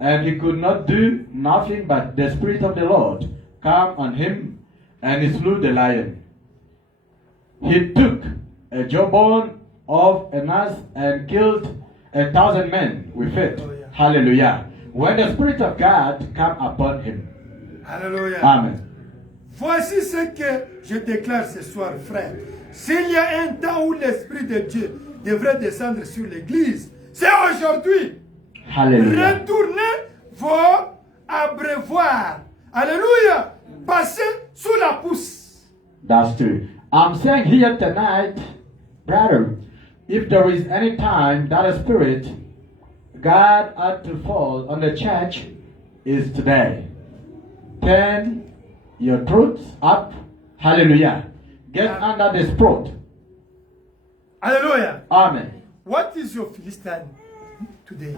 and he could not do nothing, but the Spirit of the Lord came on him, and he slew the lion. He took a jawbone of an ass and killed 1,000 men with it. Hallelujah. Hallelujah. When the Spirit of God came upon him. Alléluia. Amen. Voici ce que je déclare ce soir, frère. S'il y a un temps où l'Esprit de Dieu devrait descendre sur l'Église, c'est aujourd'hui. Hallelujah. Retournez vos abreuvoirs. Alléluia. Passez sous la pousse. That's true. I'm saying here tonight, brother, if there is any time that a spirit God had to fall on the church, is today. Turn your truths up. Hallelujah. Get under the sprout. Alléluia. Amen. What is your Philistine today?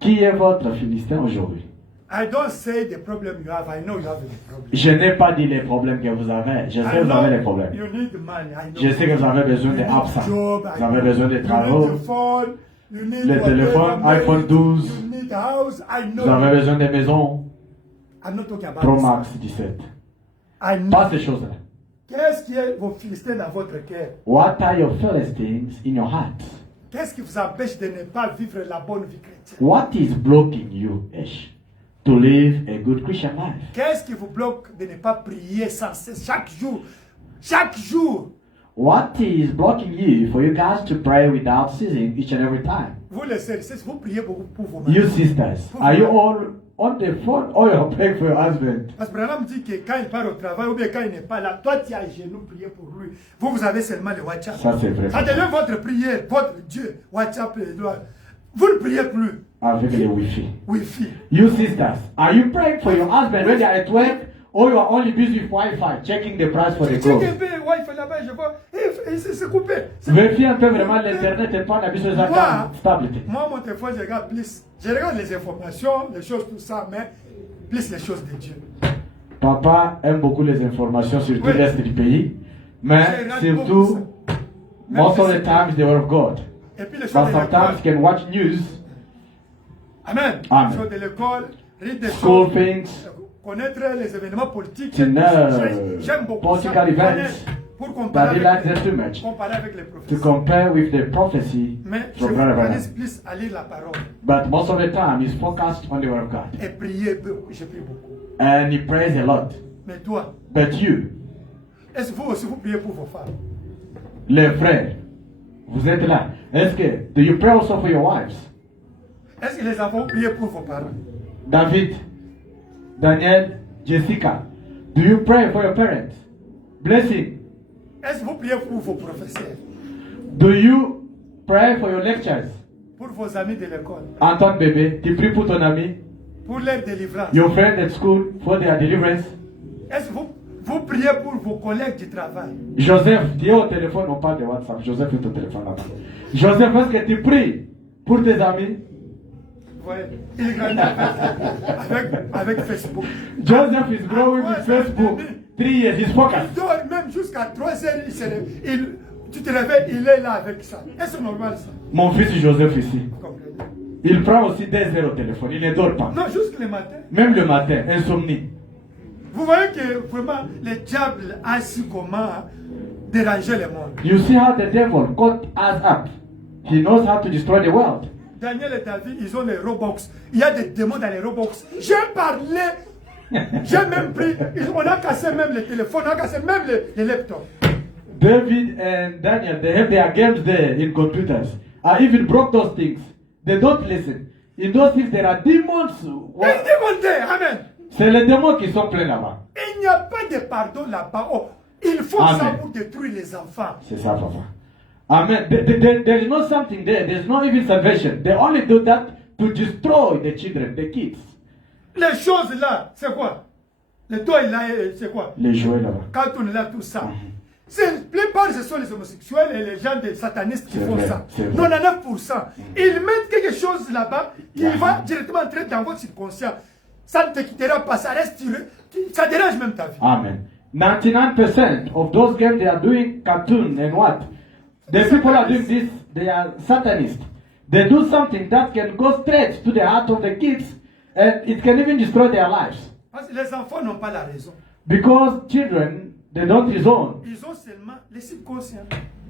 Qui est votre Philistin aujourd'hui? I don't say the problem you have. I know you have a problem. Je n'ai pas dit les problèmes que vous avez. Je sais que vous avez les problèmes. You need money. I know. Je sais que vous avez besoin You de need absents. job, I Vous avez know. besoin de You travaux. need the phone. You need Le whatever, téléphone, money. iPhone 12. You need a house. I know. Vous avez besoin de maisons. I'm not talking about Pro this. Max 17. I know. Pas ces choses-là. Qu'est-ce qui est vos Philistins dans votre cœur? What are your Philistines in your heart? Qu'est-ce qui vous empêche de ne pas vivre la bonne vie chrétienne? What is blocking you, Ish, to live a good Christian life? Qu'est-ce qui vous bloque de ne pas prier sans cesse chaque jour? Chaque jour. What is blocking you for you guys to pray without ceasing each and every time? Vous les services, vous priez beaucoup pour vos You maris. sisters, are you all on the phone or you're praying for your husband? Parce que Branham dit que quand il part au travail ou bien quand il n'est pas là, toi tu es à genoux prier pour lui. Vous, vous avez seulement le WhatsApp. Ça c'est vrai. Ça devient votre prière, votre Dieu. WhatsApp, vous ne priez plus. Avec les Wi-Fi. Wi-Fi. You sisters, are you praying for your husband when you're at work or you are only busy with Wi-Fi, checking the price for the Check un clothes? peu, Wi-Fi là-bas, je vois. Et c'est coupé. Vérifiez un peu vraiment l'internet et pas d'habitude sur Moi, la stabilité. moi, mon téléphone, je regarde plus. Je regarde les informations, les choses, tout ça, mais plus les choses de Dieu. Papa aime beaucoup les informations sur tout Oui. le reste du pays, mais Je regarde beaucoup surtout, ça. most of Même the times, the word of God. Et puis les choses But de sometimes l'école. can watch news, Amen. Amen. Les choses de l'école, lire des school choses, things, connaître les événements politiques. to know J'aime beaucoup political ça. events Connaître pour comparer that he likes avec, them too much, comparer avec les to prophéties. compare with the prophecy Mais je from vous Brother Branham. organise plus à lire la parole But most of the time, he's focused on the word of God. et prier. Je prie beaucoup. And he prays a lot. Mais toi, But you, est-ce que vous aussi vous priez pour vos femmes? les frères, vous êtes là. Est-ce que, do you pray also for your wives? Est-ce que les enfants vous priez pour vos parents? David, Daniel, Jessica, do you pray for your parents? Blessing. Est-ce que vous priez pour vos professeurs? Do you pray for your lectures? Pour vos amis de l'école? Antoine bébé, tu pries pour ton ami, Pour leur délivrance? your friend at school for their deliverance? Est-ce que vous priez pour vos collègues du travail? Joseph, tu es au téléphone, on parle de WhatsApp. Joseph est au téléphone là-bas. Joseph, est-ce que tu pries pour tes amis? Ouais, il grandit avec Facebook. Joseph is growing with Facebook. 3 years, he's Il focused. dort même jusqu'à 3 heures, tu te réveilles, il est là avec ça. Est-ce normal ça? Mon fils Joseph ici, Vous comprenez? il prend aussi des heures au téléphone, il ne dort pas. Non, jusqu'à le matin. Même le matin, insomnie. Vous voyez que vraiment, le diable a su comment déranger le monde. You see how the devil caught us up. He knows how to destroy the world. Daniel et David, ils ont les Roblox. Il y a des démons dans les Roblox. J'ai parlé, j'ai même pris, on a cassé même les téléphones, on a cassé même les laptops. David and Daniel, they have their games there in computers. I even broke those things. They don't listen. In those things, there are demons. Des démons there, amen. C'est les démons qui sont pleins là-bas. Il n'y a pas de pardon là-bas. Oh, ils font ça Amen. pour détruire les enfants. C'est ça, papa. Amen. There is no something there. There's no even salvation. They only do that to destroy the children, the kids. Les choses là, c'est quoi? Les toits là, c'est quoi? Les jouets là-bas. Quand on est là, tout ça. La plupart, ce sont les homosexuels et les gens des satanistes qui C'est font vrai, ça. c'est vrai. 99%. Ils mettent quelque chose là-bas qui va directement entrer dans votre subconscient. Ça ne te quittera pas, ça reste tiré. Ça dérange même ta vie. Amen. 99% of those games they are doing cartoon and what? The people are doing this, they are Satanists. They do something that can go straight to the heart of the kids and it can even destroy their lives. Parce que les enfants n'ont pas la raison. Because children, they don't reason. Ils ont seulement les subconscients.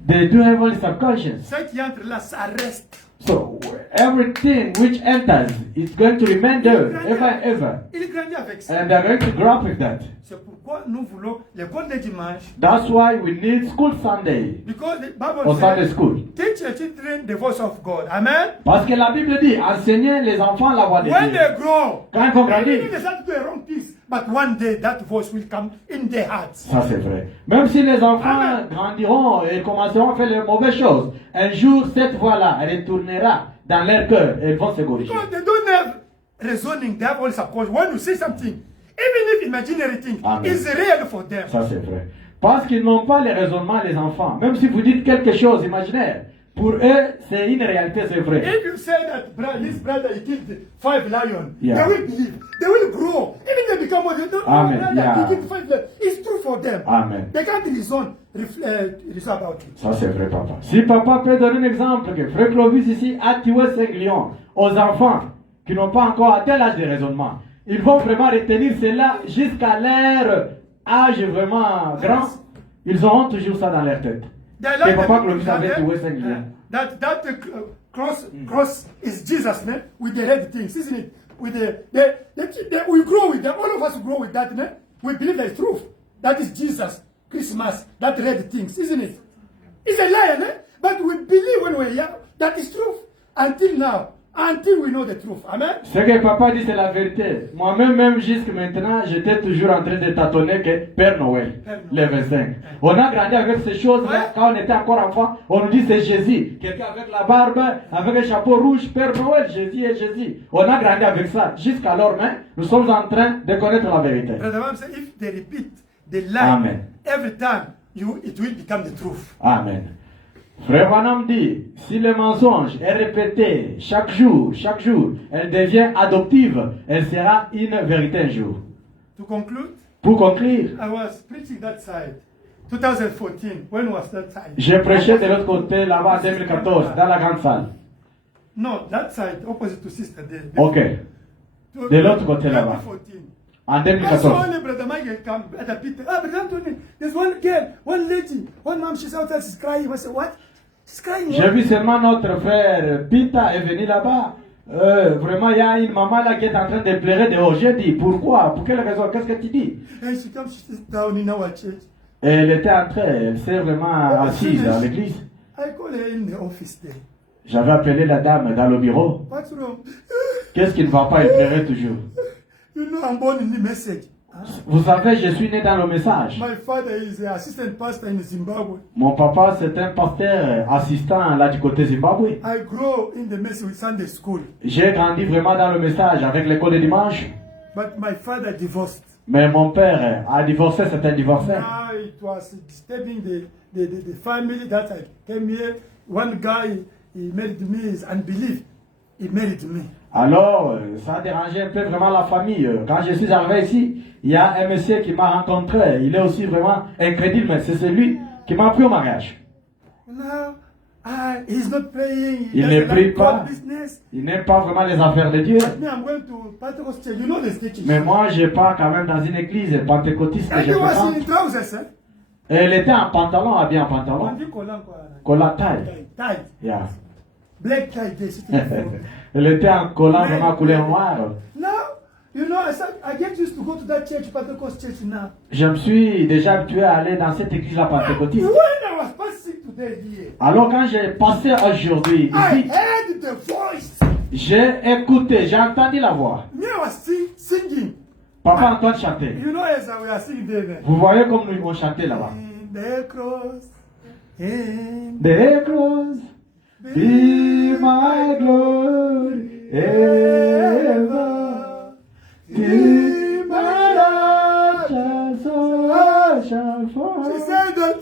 They do have only subconscious. Ce qui entre là, ça reste. So everything which enters is going to remain there ever and ever. Il grandit avec ça. And they're going to grow up with that. C'est pourquoi nous voulons l'école de dimanche. That's why we need school Sunday Because the Bible or Sunday says, school. teach your children the voice of God. Amen. Parce que la Bible dit, enseignez les enfants la voix de When Dieu. they grow, Quand ils vont maybe grandir. they start to do a wrong things, but one day that voice will come in their hearts. Ça c'est vrai. Même si les enfants Amen. grandiront et commenceront à faire les mauvaises choses, un jour cette voix-là retournera dans leur cœur et ils vont se corriger. Because they don't have reasoning, they have all subconscious. When you say something, even if imaginary thing Amen. is real for them. Ça c'est vrai. Parce qu'ils n'ont pas les raisonnements, les enfants. Même si vous dites quelque chose imaginaire, pour eux c'est une réalité, c'est vrai. If you say that his brother he killed 5 lions, Yeah. they will believe. They will grow. Even they become more. They don't Amen. brother, Yeah. he killed 5 lions. It's true for them. Amen. They can't reason about it. Ça c'est vrai, papa. Si papa peut donner un exemple, que Frère Clovis ici a tué 5 lions aux enfants qui n'ont pas encore atteint l'âge de raisonnement, ils vont vraiment retenir cela jusqu'à leur âge vraiment grand. Ils auront toujours ça dans leur tête. They Que like papa the- Clovis avait tué 5 lions. that cross is Jesus, man, with the red things, isn't it? With we grow with them. All of us grow with that, man. We believe that is truth. That is Jesus, Christmas, that red things, isn't it? It's a lie, man. But we believe when we're young that is truth. Until now, until we know the truth. Amen. Ce que papa dit, c'est la vérité. Moi-même, même jusqu'à maintenant, j'étais toujours en train de tâtonner que Père Noël, le 25. On a grandi avec ces choses-là. Ouais. Quand on était encore enfant, on nous dit c'est Jésus. Quelqu'un avec la barbe, avec un chapeau rouge, Père Noël, Jésus et Jésus. On a grandi avec ça. Jusqu'alors, mais nous sommes en train de connaître la vérité. Brother Bam said, if they repeat the lie Amen. every time, it will become the truth. Amen. Frère Vanam dit, si le mensonge est répété chaque jour, elle devient adoptive, elle sera une vérité un jour. To conclude, Pour conclure, I was preaching that side, 2014. When was that side? j'ai prêché de l'autre côté là-bas en 2014, dans la grande salle. No, that side, opposite to Sister Day. Ok, To- de l'autre côté là-bas. 2014. en I saw 2014. only Brother Michael come at the pit. Ah, Brother Anthony, there's one girl, one lady, one mom, she's outside, she's crying. I said, what? She's crying. J'ai vu seulement notre frère Pita est venu là-bas. Vraiment, il y a une maman là qui est en train de pleurer dehors. J'ai dit, pourquoi? Pour quelle raison? Qu'est-ce que tu dis? And she comes, she sits down in our church. Et elle était en train, elle s'est vraiment assise à l'église. I call her in the office there. J'avais appelé la dame dans le bureau. What's wrong? Qu'est-ce qui ne va pas? Elle pleurait toujours. You know, I'm born in the message. Huh? Vous savez, je suis né dans le message. My father is an assistant pastor in Zimbabwe. Mon papa, c'est un pasteur assistant là du côté Zimbabwe. I grow in the message with Sunday school. J'ai grandi vraiment dans le message avec l'école de dimanche. But my father divorced. Mais mon père a divorcé, c'est un divorcé. Now it was disturbing the family that I came here. One guy, he married me, is unbelief. He married me. Alors, ça a dérangé un peu vraiment la famille. Quand je suis arrivé ici, il y a un monsieur qui m'a rencontré. Il est aussi vraiment incrédule, mais c'est celui qui m'a pris au mariage. Now, he's not praying. Il doesn't ne prie like pas. God business. Il n'aime pas vraiment les affaires de Dieu. But me, I'm going to Pentecost church. You know the stage. Mais moi, je pars quand même dans une église pentecôtiste que And je he was fréquente. in trousers, eh? Elle était en pantalon, habillée en On pantalon. dit collant quoi. Collant taille. Taille. Yeah. Black tie, c'était Elle était en collant vraiment couleur noire. Now, you know, I get used to go to that church, Pentecost church now. Je me suis déjà habitué à aller dans cette église-là pentecôtiste. When I was passing today here, Alors quand j'ai passé aujourd'hui I ici, heard the voice. j'ai écouté, j'ai entendu la voix. Me, I was singing. Papa Antoine chantait. You know, as we are singing there. Vous voyez comme nous vont chanter là-bas. In the cross, in The cross, be my glory ever. Be my righteous soul shall fall. She said that.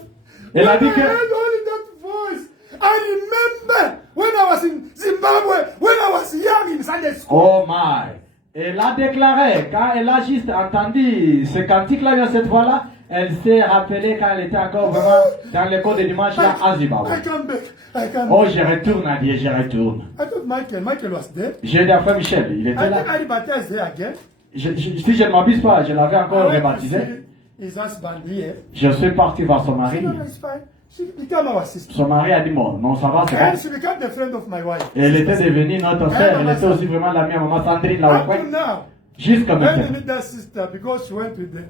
Elle a When dit I que heard only that voice, I remember when I was in Zimbabwe, when I was young in Sunday school. oh my. Elle a déclaré, quand elle a juste entendu ce cantique-là, cette voix-là, elle s'est rappelée quand elle était encore vraiment dans l'école de dimanche là à Zimbabwe. I come back. I come Oh, back. je retourne à Dieu, je retourne. I told Michael. Michael was there. J'ai dit à frère Michel, il I était là. think I baptized there again. Si je ne m'abuse pas, je l'avais encore I went to rebaptisé. see his husband here. Je suis parti voir son She mari. said, no, it's fine. She became our sister. Son mari a dit, bon, non, ça va, c'est And bon. she became the friend of my wife. Et elle était devenue notre sœur, elle était aussi vraiment l'amie à maman Sandrine là Up to au now, jusqu'à when you maintenant. meet that sister, because she went to the,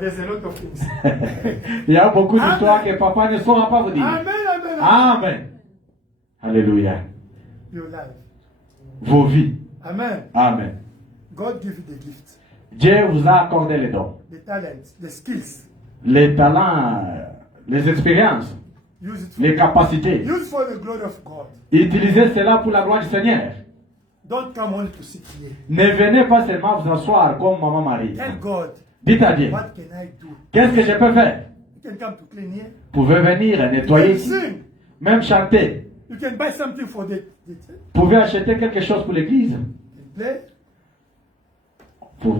there's a lot of things. Il y a beaucoup d'histoires que papa ne saura pas vous dire. Amen, amen, amen. Amen. Alléluia. Your life. Vos vies. Amen. Amen. God give you the gift, Dieu vous a accordé les dons, the talents, the skills. les talents, les expériences, Use it les for, capacités. use for the glory of God. Utilisez cela pour la gloire du Seigneur. Don't come only to sit here. Ne venez pas seulement vous asseoir comme maman Marie. Tell God, Dites à Dieu, what can I do? qu'est-ce que je peux faire? You can come to clean here. Vous pouvez venir You nettoyer can ici, sing. même chanter. You can buy something for the Vous pouvez acheter quelque chose pour l'église. play. Vous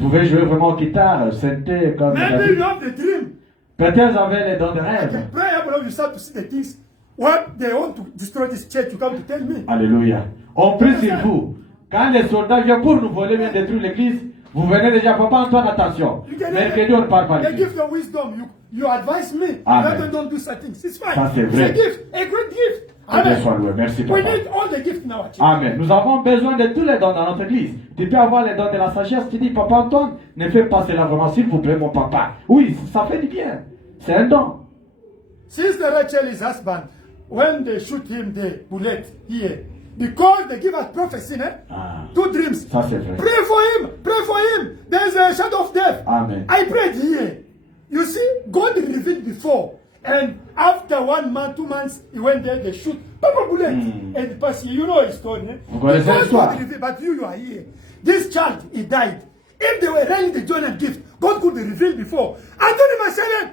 pouvez jouer vraiment au guitare, synthé comme Maybe David. you have the dream. Peut-être vous avez les dons de I rêve. can pray when you start to see the things. What they want to destroy this church, you come to tell me. Alléluia. On prie sur vous. Quand les soldats viennent pour nous voler, viennent détruire l'église, vous venez déjà, papa Antoine, attention. You can Mercredi, on ne parle pas they d'église. give the wisdom. You advise me. Amen. Let them don't do certain things. It's fine. Ça, c'est It's vrai. a gift, a great gift. Que Dieu Amen. soit loué. Merci, We papa. need all the gifts in our church. Amen. Nous avons besoin de tous les dons dans notre église. Tu peux avoir les dons de la sagesse. Tu dis, papa Antoine, ne fais pas cela vraiment, s'il vous plaît, mon papa. Oui, ça fait du bien. C'est un don. Sister Rachel, his husband, when they shoot him the bullet here, because they give us prophecy, Ah, 2 dreams. ça c'est vrai. Pray for him. Pray for him. There's a shadow of death. Amen. I prayed here. You see, God revealed before. And after 1 month, 2 months, he went there, they shoot. Papa bullet. And the person, you know his story. Vous connaissez Because l'histoire. God revealed, but you are here. This child, he died. If they were really the Jonah gift, God could reveal before. Anthony Marcelin,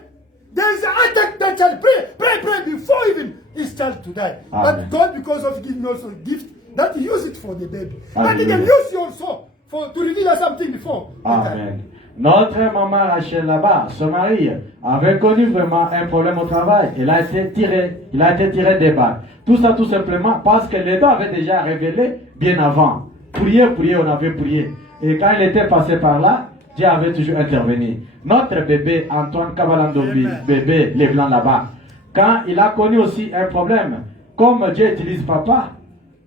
there is an attack that child. Pray before even this child to die. Amen. But God, because of giving also a gift, that he used it for the baby. And he Hallelujah. can use you also to reveal us something before. Amen. Notre maman Rachel là-bas, son mari, avait connu vraiment un problème au travail. Il a été tiré des balles. Tout ça tout simplement parce que les dons avaient déjà révélé bien avant. Prier, on avait prié. Et quand il était passé par là, Dieu avait toujours intervenu. Notre bébé Antoine Kabalandobi, Amen. bébé les blancs là-bas, quand il a connu aussi un problème, comme Dieu utilise papa,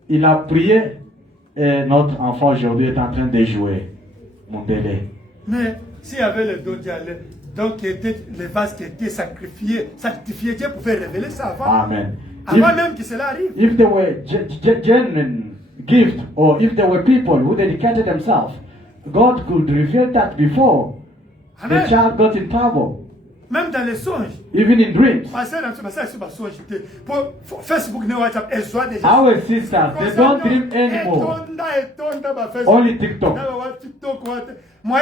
il a prié et notre enfant aujourd'hui est en train de jouer. Mon délai. Mais s'il y avait le don d'Allah, donc les vases qui étaient sanctifiés, Dieu pouvait révéler ça avant. Amen. Avant même que cela arrive. If there were genuine gift, or if there were people who dedicated themselves, God could reveal that before the Amen. child got in trouble, Même dans les songes. even in dreams. Ma sœur, ma sœur, c'est ma songe. Pour Facebook, ne WhatsApp, elle soit déjà. Our sisters, they don't dream anymore. Etonda, ma Facebook. Only TikTok. TikTok, what? Moi,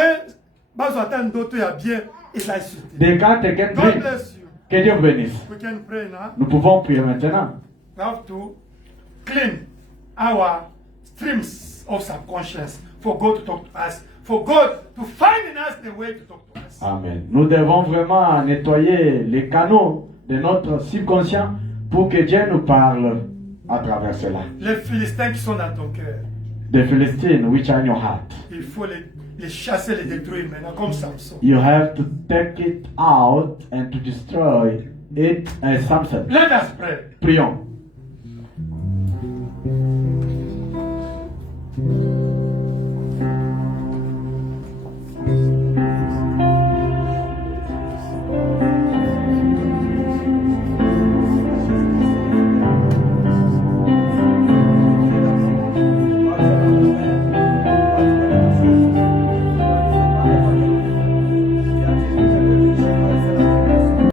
j'attends d'autres, il y a bien, il a insulté. They can't get God dreams. bless you. Que Dieu bénisse. We can pray now. Nous pouvons prier maintenant. We have to clean our streams of subconscious for God to talk to us, for God to find in us the way to talk to us. Amen. Nous devons vraiment nettoyer les canaux de notre subconscient pour que Dieu nous parle à travers cela. Les Philistins qui sont dans ton cœur, The Philistines which are in your heart. il faut les les chasser, les détruire maintenant, comme Samson. You have to take it out and to destroy it as Samson. Let us pray. Prions.